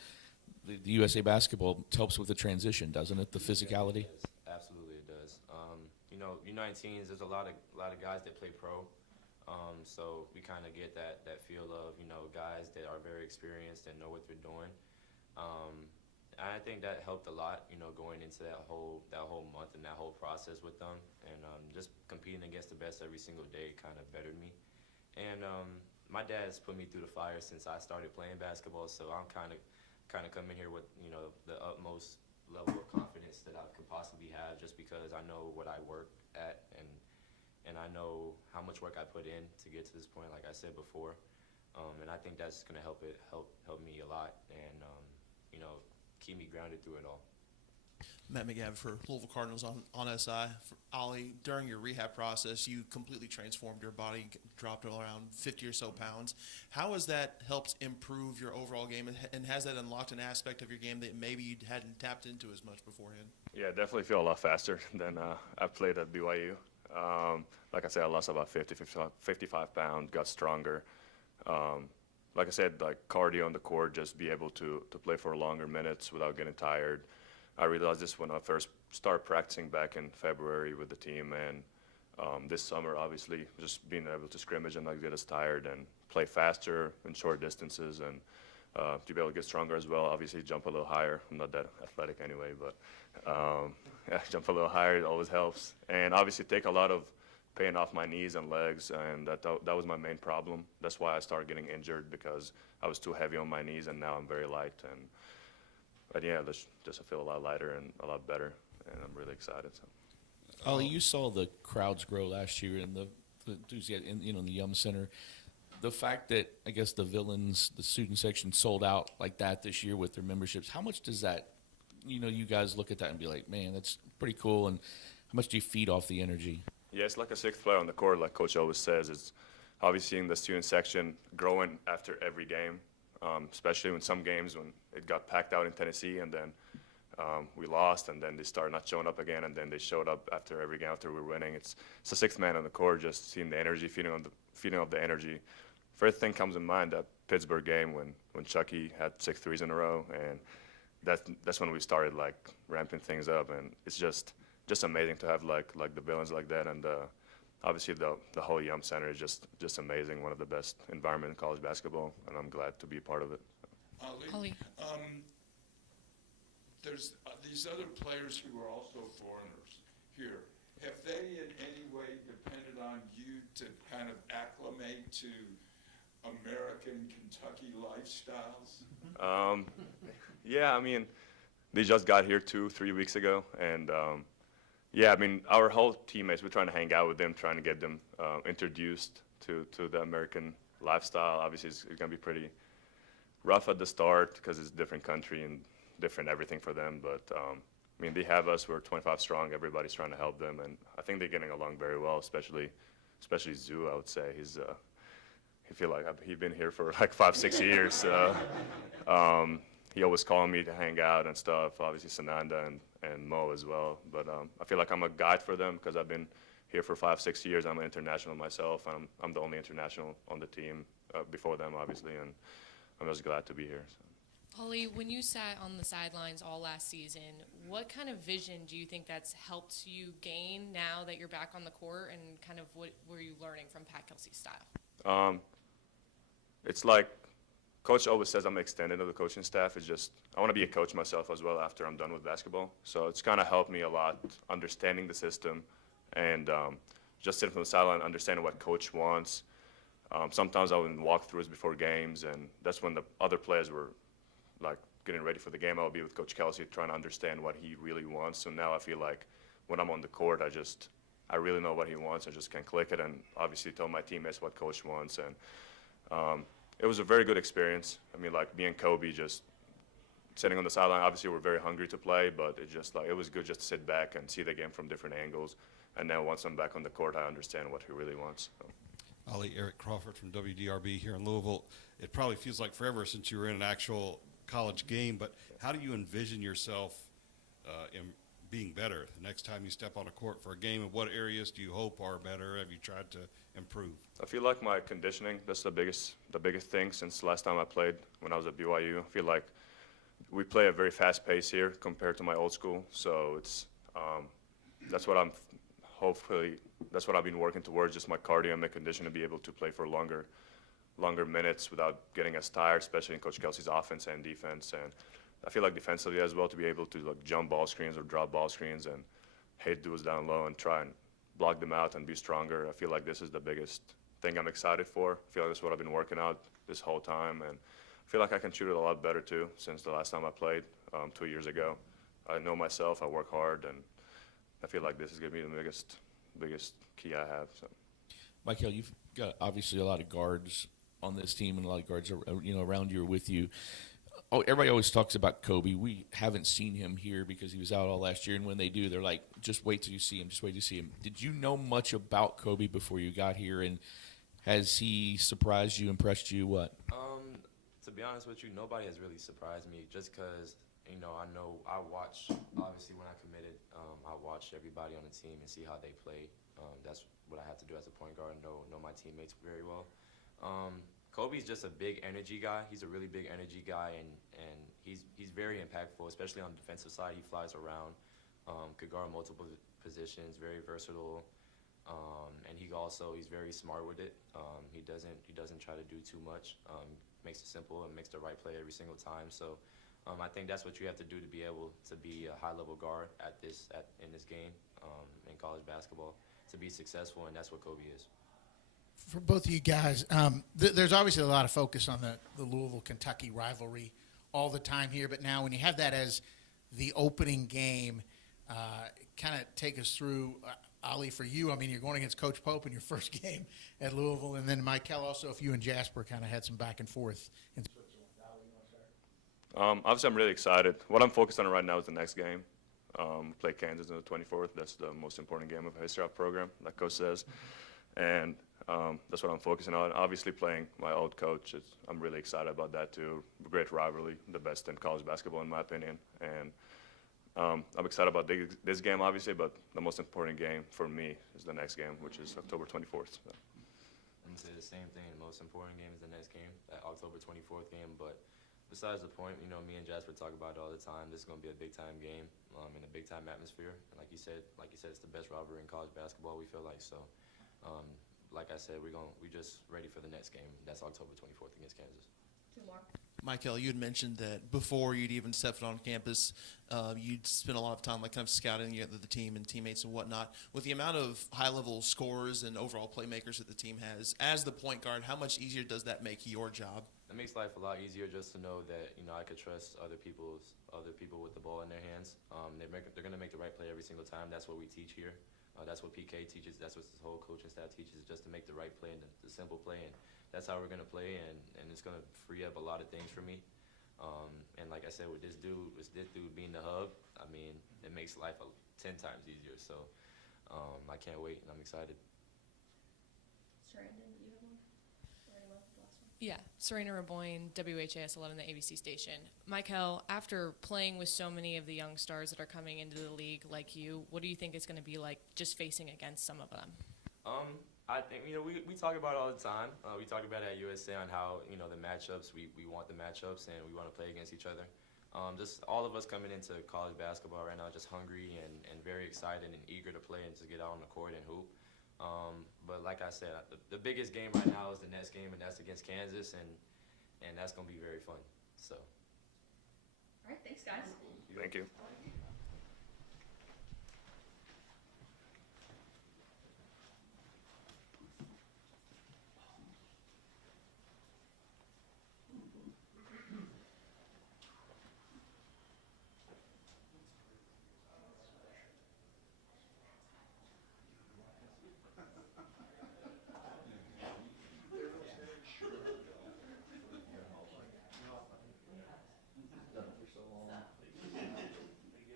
the USA basketball helps with the transition, doesn't it? The physicality. It does. Absolutely, it does. U19s. There's a lot of guys that play pro, so we kind of get that feel of guys that are very experienced and know what they're doing. I think that helped a lot, going into that whole month and that whole process with them, and just competing against the best every single day kind of bettered me. And my dad's put me through the fire since I started playing basketball, so I'm kind of coming here with the utmost level of confidence that I could possibly have, just because I know what I work at and I know how much work I put in to get to this point, like I said before, and I think that's going to help me a lot and keep me grounded through it all. Matt McGavin for Louisville Cardinals on SI. For Ollie, during your rehab process, you completely transformed your body, dropped around 50 or so pounds. How has that helped improve your overall game, and has that unlocked an aspect of your game that maybe you hadn't tapped into as much beforehand? Yeah, I definitely feel a lot faster than I played at BYU. Like I said, I lost about 55 pounds, got stronger. Like I said, like cardio on the court, just be able to play for longer minutes without getting tired. I realized this when I first started practicing back in February with the team, and this summer, obviously, just being able to scrimmage and not get as tired and play faster in short distances, and to be able to get stronger as well. Obviously, jump a little higher. I'm not that athletic anyway, but yeah, jump a little higher, it always helps. And obviously, take a lot of pain off my knees and legs, and that was my main problem. That's why I started getting injured, because I was too heavy on my knees, and now I'm very light. But yeah, just I feel a lot lighter and a lot better, and I'm really excited. So. Ollie, you saw the crowds grow last year in the enthusiasm, in the Yum Center. The fact that I guess the Villains, the student section, sold out like that this year with their memberships. How much does that, you guys look at that and be like, man, that's pretty cool, and how much do you feed off the energy? Yeah, it's like a sixth player on the court, like Coach always says. It's obviously seeing the student section growing after every game, especially in some games when it got packed out in Tennessee, and then we lost, and then they started not showing up again, and then they showed up after every game after we were winning. It's a sixth man on the court, just seeing the energy, feeding off the energy. First thing comes in mind, that Pittsburgh game when Chucky had 6 threes in a row, and that's when we started like ramping things up, and it's just amazing to have like the Villains like that, and obviously the whole Yum Center is just amazing, one of the best environments in college basketball, and I'm glad to be part of it. Ollie, there's these other players who are also foreigners here. Have they in any way depended on you to kind of acclimate to American Kentucky lifestyles? Yeah, I mean, they just got here 2-3 weeks ago, and yeah, I mean, our whole teammates, we're trying to hang out with them, trying to get them introduced to the American lifestyle. Obviously, it's going to be pretty rough at the start because it's a different country and different everything for them. But, I mean, they have us. We're 25 strong. Everybody's trying to help them. And I think they're getting along very well, especially Zoo, I would say. I feel like he's been here for like 5-6 years. he always called me to hang out and stuff. Obviously Sananda and Mo as well. But I feel like I'm a guide for them because I've been here for 5-6 years. I'm an international myself. I'm the only international on the team before them, obviously, and I'm just glad to be here. So. Ollie, when you sat on the sidelines all last season, what kind of vision do you think that's helped you gain now that you're back on the court, and kind of what were you learning from Pat Kelsey's style? It's like Coach always says I'm extended to the coaching staff. It's just I want to be a coach myself as well after I'm done with basketball. So it's kind of helped me a lot understanding the system and just sitting from the sideline, understanding what coach wants. Sometimes I would walk throughs before games, and that's when the other players were like getting ready for the game. I would be with Coach Kelsey trying to understand what he really wants. So now I feel like when I'm on the court, I really know what he wants. I just can click it and obviously tell my teammates what coach wants. And it was a very good experience. I mean, like me and Kobe just sitting on the sideline. Obviously, we're very hungry to play, but it was good just to sit back and see the game from different angles. And now once I'm back on the court, I understand what he really wants. So. Ollie, Eric Crawford from WDRB here in Louisville. It probably feels like forever since you were in an actual college game, but how do you envision yourself in being better the next time you step on a court for a game? And what areas do you hope are better? Have you tried to improve? I feel like my conditioning, that's the biggest thing since the last time I played when I was at BYU. I feel like we play a very fast pace here compared to my old school, so it's that's what that's what I've been working towards, just my cardio and my condition to be able to play for longer minutes without getting as tired, especially in Coach Kelsey's offense and defense. And I feel like defensively as well, to be able to like jump ball screens or drop ball screens and hit dudes down low and try and block them out and be stronger. I feel like this is the biggest thing I'm excited for. I feel like that's what I've been working out this whole time, and I feel like I can shoot it a lot better too since the last time I played 2 years ago. I know myself, I work hard, and I feel like this is going to be the biggest key I have. So, Michael, you've got obviously a lot of guards on this team and a lot of guards around you or with you. Oh, everybody always talks about Kobe. We haven't seen him here because he was out all last year, and when they do, they're like, just wait till you see him, just wait till you see him. Did you know much about Kobe before you got here, and has he surprised you, impressed you, what? To be honest with you, nobody has really surprised me just because, I watched, obviously when I committed, I watched everybody on the team and see how they play. That's what I have to do as a point guard, know my teammates very well. Kobe's just a big energy guy. He's a really big energy guy, and he's very impactful, especially on the defensive side. He flies around, could guard multiple positions, very versatile, and he's very smart with it. He doesn't try to do too much. Makes it simple and makes the right play every single time. So I think that's what you have to do to be able to be a high-level guard in this game in college basketball to be successful, and that's what Kobe is. For both of you guys, there's obviously a lot of focus on the Louisville-Kentucky rivalry all the time here, but now when you have that as the opening game, kind of take us through, Ollie, for you. I mean, you're going against Coach Pope in your first game at Louisville, and then Michael, also, if you and Jasper kind of had some back and forth in Switzerland. Ollie, you want to start? Obviously, I'm really excited. What I'm focused on right now is the next game. Play Kansas on the 24th. That's the most important game of the history of our program, like Coach says. And that's what I'm focusing on. Obviously, playing my old coach, I'm really excited about that too. Great rivalry, the best in college basketball in my opinion. And I'm excited about this game, obviously, but the most important game for me is the next game, which is October 24th. So. I'm going to say the same thing. The most important game is the next game, that October 24th game. But besides the point, me and Jasper talk about it all the time. This is going to be a big-time game in a big-time atmosphere. And like you said, it's the best rivalry in college basketball, we feel like. So, like I said, we're just ready for the next game. That's October 24th against Kansas. Two more. Michael, you had mentioned that before you'd even stepped foot on campus, you'd spent a lot of time kind of scouting the team and teammates and whatnot. With the amount of high-level scorers and overall playmakers that the team has, as the point guard, how much easier does that make your job? It makes life a lot easier just to know that I could trust other people with the ball in their hands. They're going to make the right play every single time. That's what we teach here. That's what PK teaches. That's what his whole coaching staff teaches, just to make the right play and the simple play. And that's how we're going to play, and it's going to free up a lot of things for me. And like I said, with this dude being the hub, I mean, it makes life 10 times easier. So I can't wait, and I'm excited. Brandon, you have one? Or anyone? Last one? Yeah, Serena Raboyne, WHAS 11, the ABC station. Michael, after playing with so many of the young stars that are coming into the league like you, what do you think it's going to be like just facing against some of them? I think, we talk about it all the time. We talk about it at USA on how, the matchups, we want the matchups and we want to play against each other. Just all of us coming into college basketball right now, just hungry and very excited and eager to play and to get out on the court and hoop. But like I said, the biggest game right now is the next game, and that's against Kansas, and that's going to be very fun. So. All right, thanks, guys. Thank you.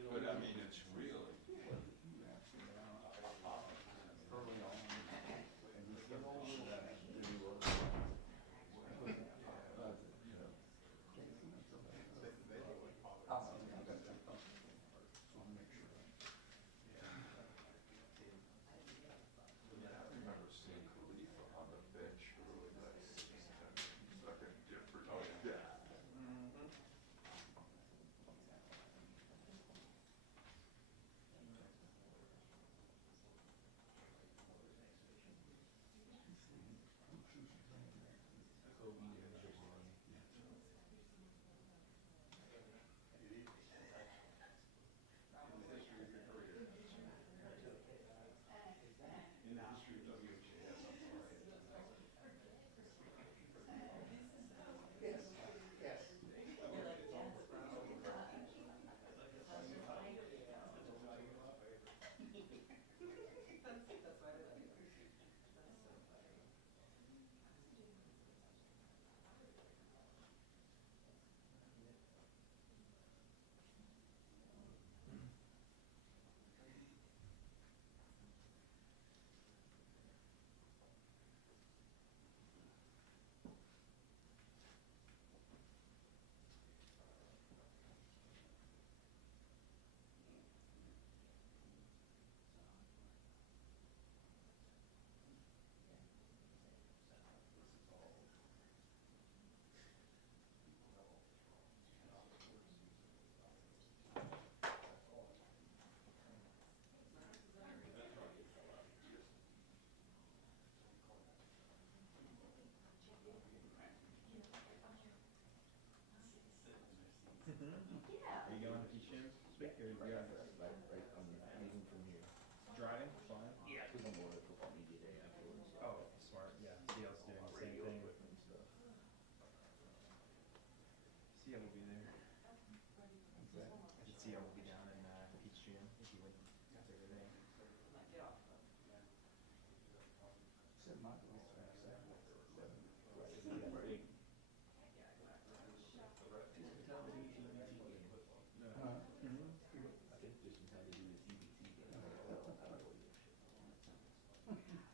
But I mean, it's really. Are you going to teach him this week, or you're leaving from here? Driving? Fine. Yeah. Because I'm going to football media day afterwards. Oh, smart. Yeah. CL's doing the same thing. CL will be there. I said CL will be down in Peachtree if you went after today. Said my girl's back Saturday.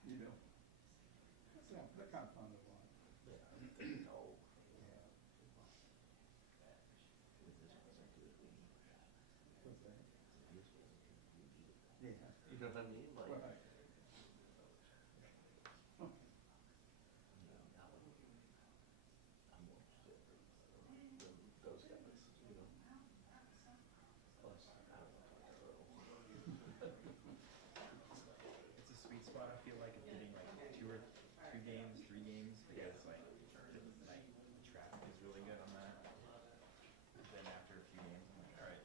You know, they're kind of fun to watch. What's that? Yeah. You know what I mean? Like, Right. those guys, Plus, I don't know. It's a sweet spot. I feel like of getting like 2 games, 3 games, because like the traffic is really good on that. Then after a few games, I'm like, all right.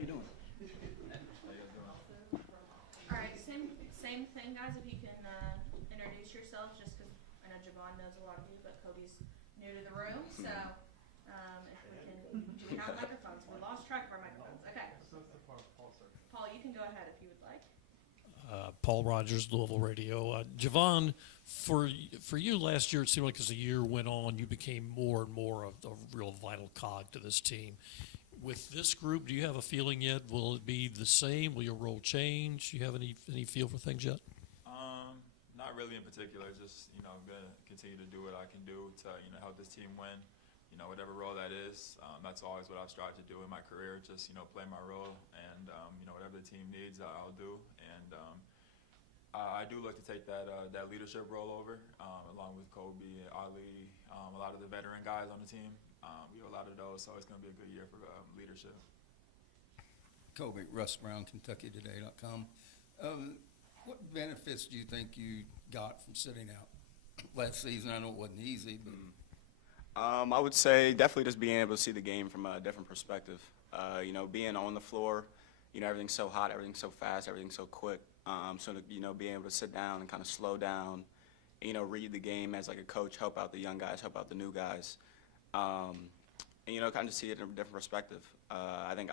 you doing? All right, same thing, guys. If you can introduce yourselves, just because I know Javon knows a lot of you, but Kobe's new to the room. So if we can, do we have microphones? We lost track of our microphones. Okay. Paul, you can go ahead if you would like. Paul Rogers, Louisville Radio. Javon, for you last year, it seemed like as the year went on, you became more and more of a real vital cog to this team. With this group, do you have a feeling yet? Will it be the same? Will your role change? Do you have any feel for things yet? Not really in particular. Just gonna continue to do what I can do to help this team win. Whatever role that is, that's always what I've strived to do in my career. Just play my role, and whatever the team needs, I'll do. And I do look to take that leadership role over, along with Kobe, Ali, a lot of the veteran guys on the team. We have a lot of those, so it's going to be a good year for leadership. Kobe, Russ Brown, KentuckyToday.com. What benefits do you think you got from sitting out last season? I know it wasn't easy, but I would say definitely just being able to see the game from a different perspective. Being on the floor, everything's so hot, everything's so fast, everything's so quick. So being able to sit down and kind of slow down, read the game as like a coach, help out the young guys, help out the new guys, and kind of see it in a different perspective. I think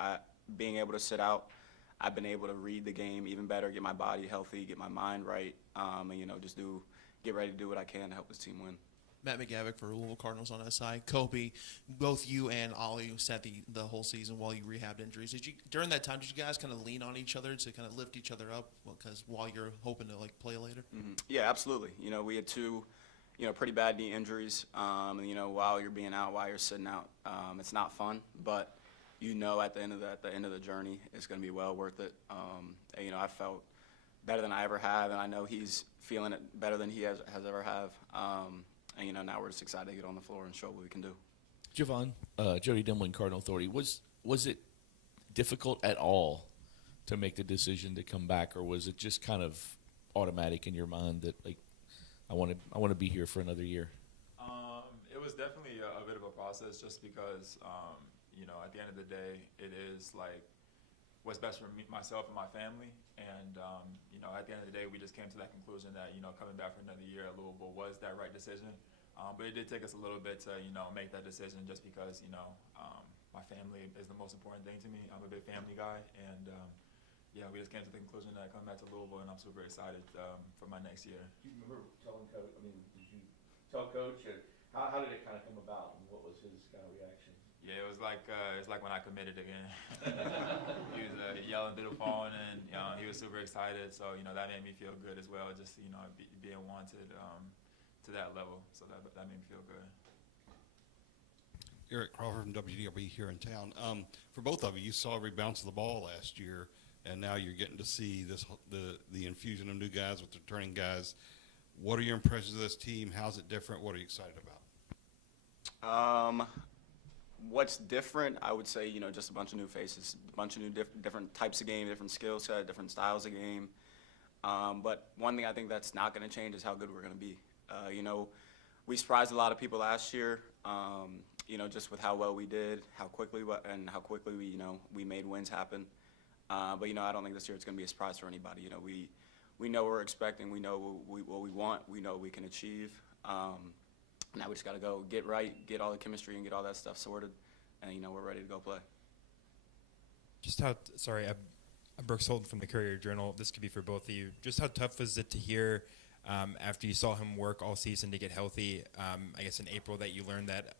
being able to sit out, I've been able to read the game even better, get my body healthy, get my mind right, and just get ready to do what I can to help this team win. Matt McGavick for Louisville Cardinals on that side. Kobe, both you and Ollie sat the whole season while you rehabbed injuries. During that time, did you guys kind of lean on each other to kind of lift each other up? Because while you're hoping to play later. Mm-hmm. Yeah, absolutely. We had two, pretty bad knee injuries. While you're being out, while you're sitting out, it's not fun. But at the end of the journey, it's going to be well worth it. I felt better than I ever have, and I know he's feeling it better than he has ever have. And now we're just excited to get on the floor and show what we can do. Javon, Jody Dimlin, Cardinal Authority, was it difficult at all to make the decision to come back, or was it just kind of automatic in your mind that I want to be here for another year? It was definitely a bit of a process, just because at the end of the day, it is what's best for me, myself and my family. And at the end of the day, we just came to that conclusion that coming back for another year at Louisville was that right decision. But it did take us a little bit to make that decision, just because my family is the most important thing to me. I'm a big family guy, and we just came to the conclusion that coming back to Louisville, and I'm super excited for my next year. Do you remember telling Coach? Did you tell Coach? How did it kind of come about, and what was his kind of reaction? Yeah, it was like when I committed again. He was yelling through the phone, and he was super excited. So that made me feel good as well. Just being wanted to that level, so that made me feel good. Eric Crawford from WDRB here in town. For both of you, you saw every bounce of the ball last year, and now you're getting to see the infusion of new guys with returning guys. What are your impressions of this team? How's it different? What are you excited about? What's different, I would say, just a bunch of new faces, a bunch of new different types of game, different skill set, different styles of game. But one thing I think that's not going to change is how good we're going to be. We surprised a lot of people last year, just with how well we did, how quickly we made wins happen. But I don't think this year it's going to be a surprise for anybody. We know what we're expecting. We know what we want. We know what we can achieve. Now we just got to go get right, get all the chemistry, and get all that stuff sorted, and we're ready to go play. I'm Brooks Holton from the Courier Journal. This could be for both of you. Just how tough was it to hear after you saw him work all season to get healthy? I guess in April that you learned that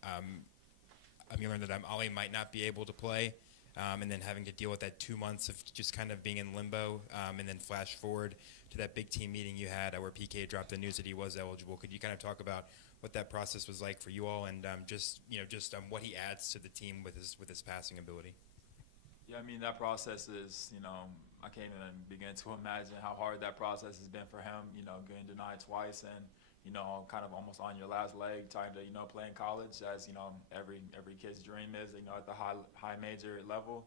Ali might not be able to play, and then having to deal with that 2 months of just kind of being in limbo, and then flash forward to that big team meeting you had where PK dropped the news that he was eligible. Could you kind of talk about what that process was like for you all, and what he adds to the team with his passing ability? Yeah, that process is, I can't even begin to imagine how hard that process has been for him, getting denied twice and, kind of almost on your last leg, trying to, play in college, as, every kid's dream is, at the high major level.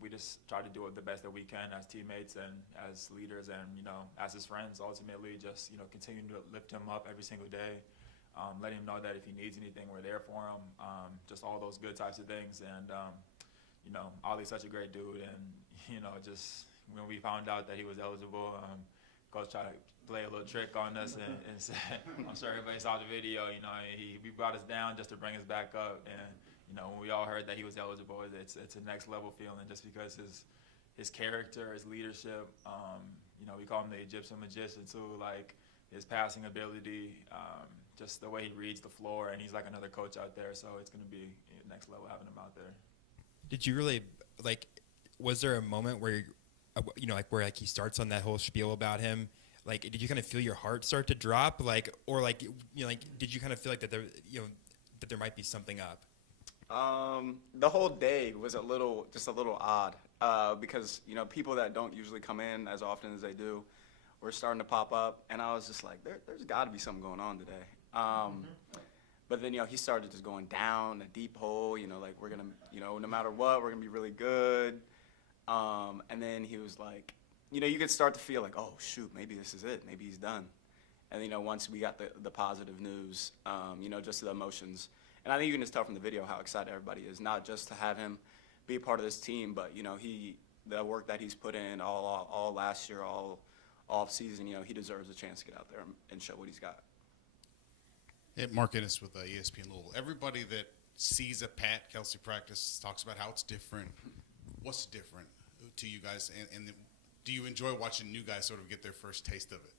We just try to do it the best that we can as teammates and as leaders and, as his friends, ultimately just, continue to lift him up every single day, letting him know that if he needs anything, we're there for him, just all those good types of things. And, Ollie's such a great dude, and just when we found out that he was eligible, coach tried to play a little trick on us and said, I'm sure everybody saw the video. He brought us down just to bring us back up, and when we all heard that he was eligible, it's a next level feeling just because his character, his leadership. We call him the Egyptian magician too. Like his passing ability, just the way he reads the floor, and he's like another coach out there. So it's going to be next level having him out there. Did you really was there a moment where where he starts on that whole spiel about him? Did you kind of feel your heart start to drop? Did you kind of feel like that there might be something up? The whole day was just a little odd because people that don't usually come in as often as they do were starting to pop up, and I was just like, there's got to be something going on today. But then he started just going down a deep hole. We're gonna no matter what, we're gonna be really good. And then he was like, you could start to feel like, oh shoot, maybe this is it, maybe he's done. And once we got the positive news, just the emotions. And I think you can just tell from the video how excited everybody is, not just to have him be a part of this team, but the work that he's put in all last year, all off season. He deserves a chance to get out there and show what he's got. Yeah, Mark Ennis with ESPN Louisville. Everybody that sees a Pat Kelsey practice talks about how it's different. What's different to you guys, and do you enjoy watching new guys sort of get their first taste of it?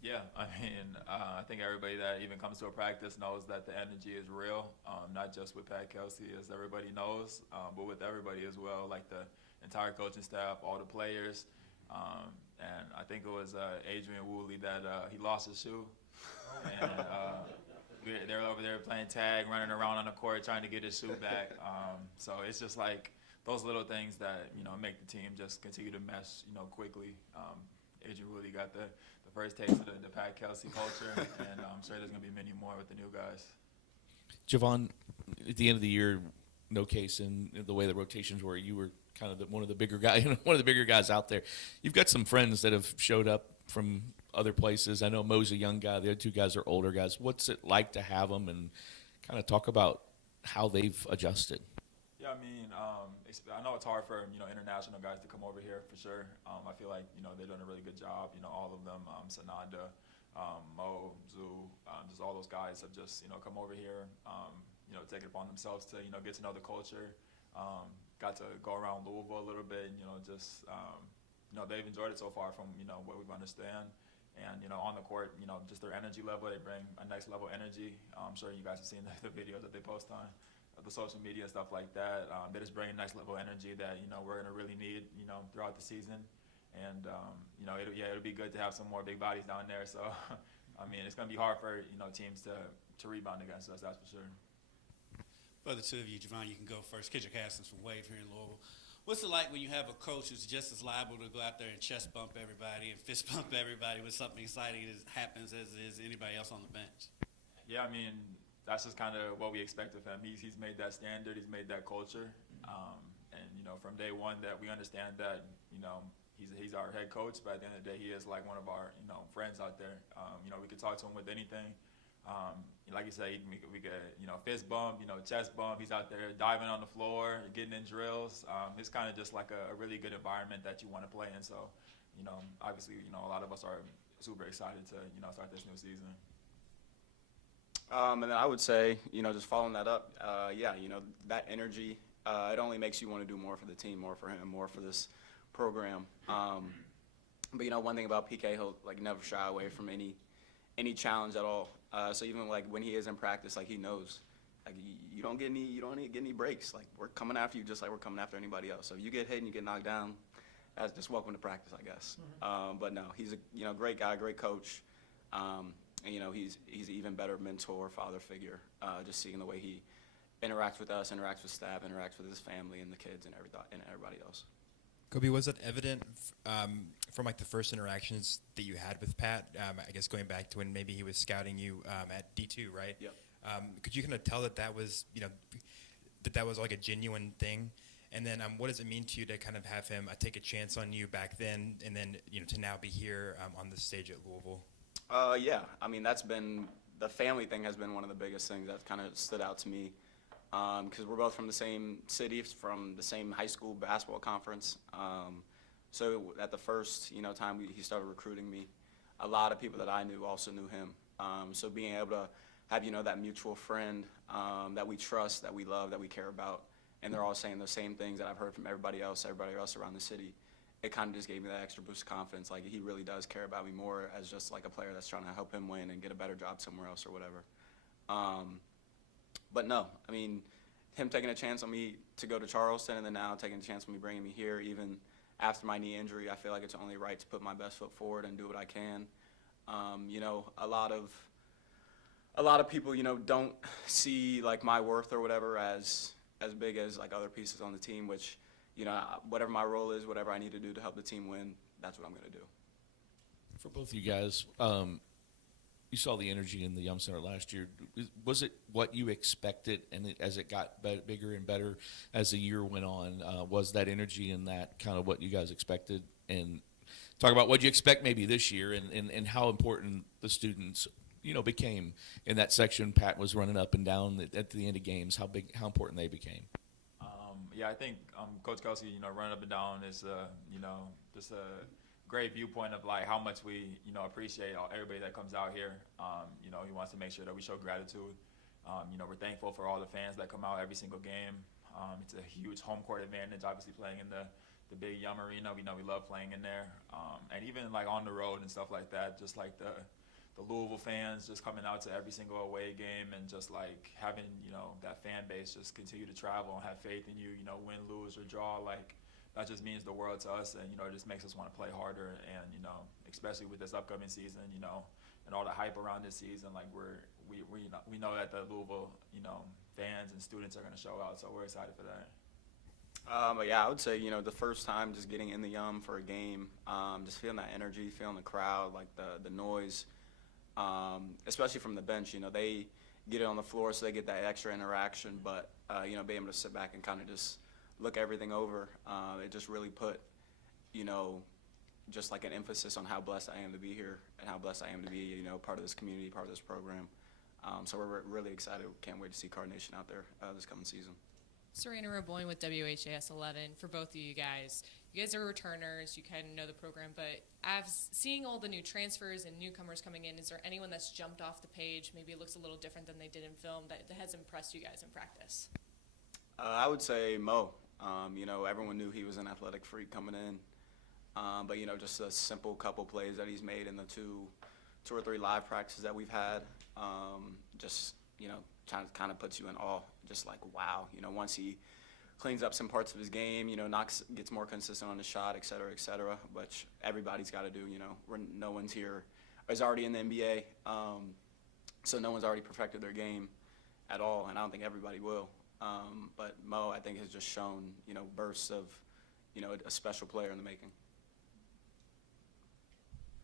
Yeah, I think everybody that even comes to a practice knows that the energy is real, not just with Pat Kelsey, as everybody knows, but with everybody as well, like the entire coaching staff, all the players. And I think it was Adrian Woolley that he lost his shoe. And they were over there playing tag, running around on the court trying to get his shoe back. So it's just like those little things that, make the team just continue to mesh, quickly. Adrian Woolley got the first taste of the Pat Kelsey culture, and I'm sure there's going to be many more with the new guys. Javon, at the end of the year, no case in the way the rotations were. You were kind of one of the bigger guys out there. You've got some friends that have showed up from other places. I know Mo's a young guy. The other two guys are older guys. What's it like to have them, and kind of talk about how they've adjusted? Yeah, I know it's hard for international guys to come over here for sure. I feel like they're doing a really good job. All of them, Sananda, Mo, Zoo, just all those guys have just come over here. Take it upon themselves to get to know the culture. Got to go around Louisville a little bit. They've enjoyed it so far from what we've understand. And on the court, just their energy level, they bring a next level energy. I'm sure you guys have seen the videos that they post on the social media and stuff like that. They just bring a next level energy that we're gonna really need throughout the season. And it'll be good to have some more big bodies down there. So it's gonna be hard for teams to rebound against us. That's for sure. For the two of you, Javon, you can go first. Kendrick Haskins from Wave here in Louisville. What's it like when you have a coach who's just as liable to go out there and chest bump everybody and fist bump everybody when something exciting happens as is anybody else on the bench? Yeah, that's just kind of what we expect of him. He's made that standard. He's made that culture. And from day one that we understand that he's our head coach, but at the end of the day, he is like one of our friends out there. We could talk to him with anything. Like you said, we could fist bump, chest bump. He's out there diving on the floor, getting in drills. It's kind of just like a really good environment that you want to play in. So, obviously, a lot of us are super excited to start this new season. And then I would say, just following that up, that energy, it only makes you want to do more for the team, more for him, more for this program. But one thing about PK, he'll never shy away from any challenge at all. So even when he is in practice, he knows, you don't get any breaks. We're coming after you just like we're coming after anybody else. So if you get hit and you get knocked down, that's just welcome to practice, I guess. Mm-hmm. But no, he's a great guy, great coach. And he's an even better mentor, father figure. Just seeing the way he interacts with us, interacts with staff, interacts with his family and the kids and everybody else. Kobe, was it evident from the first interactions that you had with Pat? I guess going back to when maybe he was scouting you at D2, right? Yep. Could you kind of tell that was that was like a genuine thing? And then what does it mean to you to kind of have him take a chance on you back then, and then to now be here on the stage at Louisville? That's been the family thing has been one of the biggest things that kind of stood out to me. because we're both from the same city, from the same high school basketball conference. So at the first, time he started recruiting me, a lot of people that I knew also knew him. So being able to have, that mutual friend that we trust, that we love, that we care about, and they're all saying the same things that I've heard from everybody else around the city, it kind of just gave me that extra boost of confidence. Like, he really does care about me more as just like a player that's trying to help him win and get a better job somewhere else or whatever. But no, I mean, him taking a chance on me to go to Charleston and then now taking a chance on me bringing me here, even after my knee injury, I feel like it's only right to put my best foot forward and do what I can. A lot of people, don't see like my worth or whatever as big as like other pieces on the team, which, whatever my role is, whatever I need to do to help the team win, that's what I'm going to do. For both of you guys, you saw the energy in the Yum Center last year. Was it what you expected, and as it got bigger and better as the year went on, was that energy and that kind of what you guys expected? And talk about what you expect maybe this year and how important the students, became in that section. Pat was running up and down at the end of games, how important they became. Yeah, I think Coach Kelsey, running up and down is, just a great viewpoint of like how much we, appreciate everybody that comes out here. He wants to make sure that we show gratitude. We're thankful for all the fans that come out every single game. It's a huge home court advantage, obviously playing in the big Yum Arena. We know we love playing in there. And even like on the road and stuff like that, just like the Louisville fans just coming out to every single away game and just like having, that fan base just continue to travel and have faith in you, win, lose, or draw, like that just means the world to us, and, it just makes us want to play harder, and, especially with this upcoming season, and all the hype around this season, like we know that the Louisville, fans and students are going to show out, so we're excited for that. But yeah, I would say, the first time just getting in the Yum for a game, just feeling that energy, feeling the crowd, like the noise, especially from the bench, they get it on the floor, so they get that extra interaction, but, being able to sit back and kind of just look everything over, it just really put, just like an emphasis on how blessed I am to be here and how blessed I am to be, part of this community, part of this program. So we're really excited. Can't wait to see Card Nation out there this coming season. Serena Raboyne with WHAS 11. For both of you guys are returners. You kind of know the program, but seeing all the new transfers and newcomers coming in, is there anyone that's jumped off the page, maybe it looks a little different than they did in film, that has impressed you guys in practice? I would say Mo. Everyone knew he was an athletic freak coming in. But, just a simple couple plays that he's made in the two or three live practices that we've had, just, kind of puts you in awe. Just like, wow, once he cleans up some parts of his game, gets more consistent on the shot, et cetera, which everybody's got to do, no one's here is already in the NBA, so no one's already perfected their game at all, and I don't think everybody will. But Mo, I think, has just shown, bursts of, a special player in the making.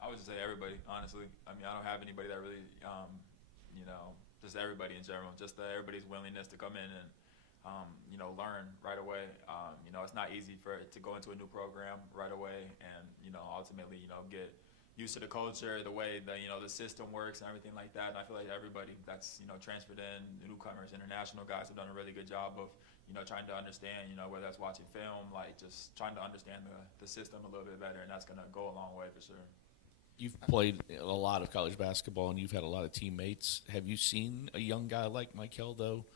I would just say everybody, honestly. I mean, I don't have anybody that really, just everybody in general, just everybody's willingness to come in and, learn right away. It's not easy to go into a new program right away and, ultimately, get used to the culture, the way the system works and everything like that. And I feel like everybody that's, transferred in, newcomers, international guys have done a really good job of, trying to understand, whether that's watching film, like just trying to understand the system a little bit better, and that's going to go a long way for sure. You've played a lot of college basketball, and you've had a lot of teammates. Have you seen a young guy like Michael, though,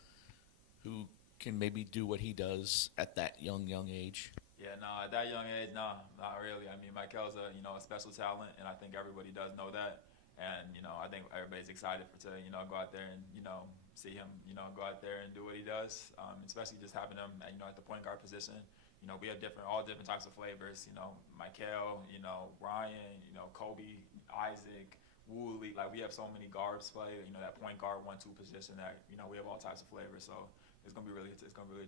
who can maybe do what he does at that young age? Yeah, no, at that young age, no, not really. I mean, Michael's a special talent, and I think everybody does know that. And, I think everybody's excited to, go out there and, see him, go out there and do what he does, especially just having him, at the point guard position. We have all different types of flavors, Michael, Ryan, Kobe, Isaac, Woolley. Like, we have so many guards play, that point guard 1-2 position that, we have all types of flavors. So it's going to be really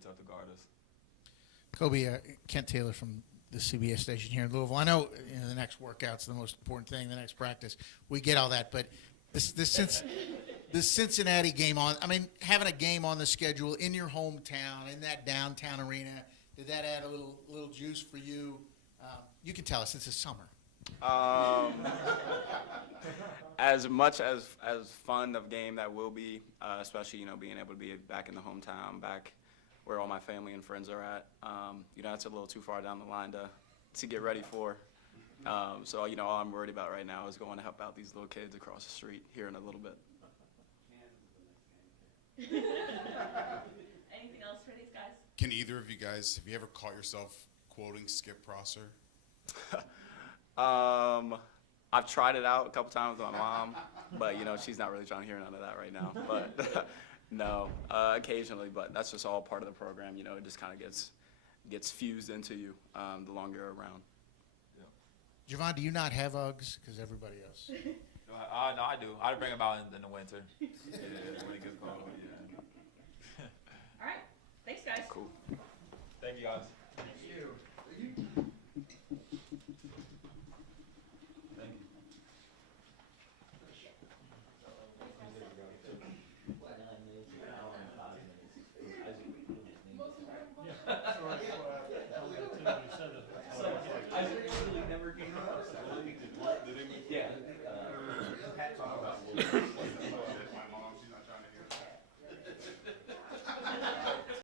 tough to guard us. Kobe, Kent Taylor from the CBS station here in Louisville. I know, the next workout's the most important thing, the next practice. We get all that, but the Cincinnati game having a game on the schedule in your hometown, in that downtown arena, did that add a little juice for you? You can tell us, it's the summer. As much as fun of game that will be, especially, you know, being able to be back in the hometown, back where all my family and friends are at, you know, that's a little too far down the line to get ready for. So, you know, all I'm worried about right now is going to help out these little kids across the street here in a little bit. Anything else for these guys? Can either of you guys, have you ever caught yourself quoting Skip Prosser? I've tried it out a couple times with my mom, but, you know, she's not really trying to hear none of that right now. But, no, occasionally, but that's just all part of the program. You know, it just kind of gets fused into you the longer you're around. Javon, do you not have Uggs? Because everybody else. No, I do. I bring them out in the winter. Yeah, when it gets cold. Yeah.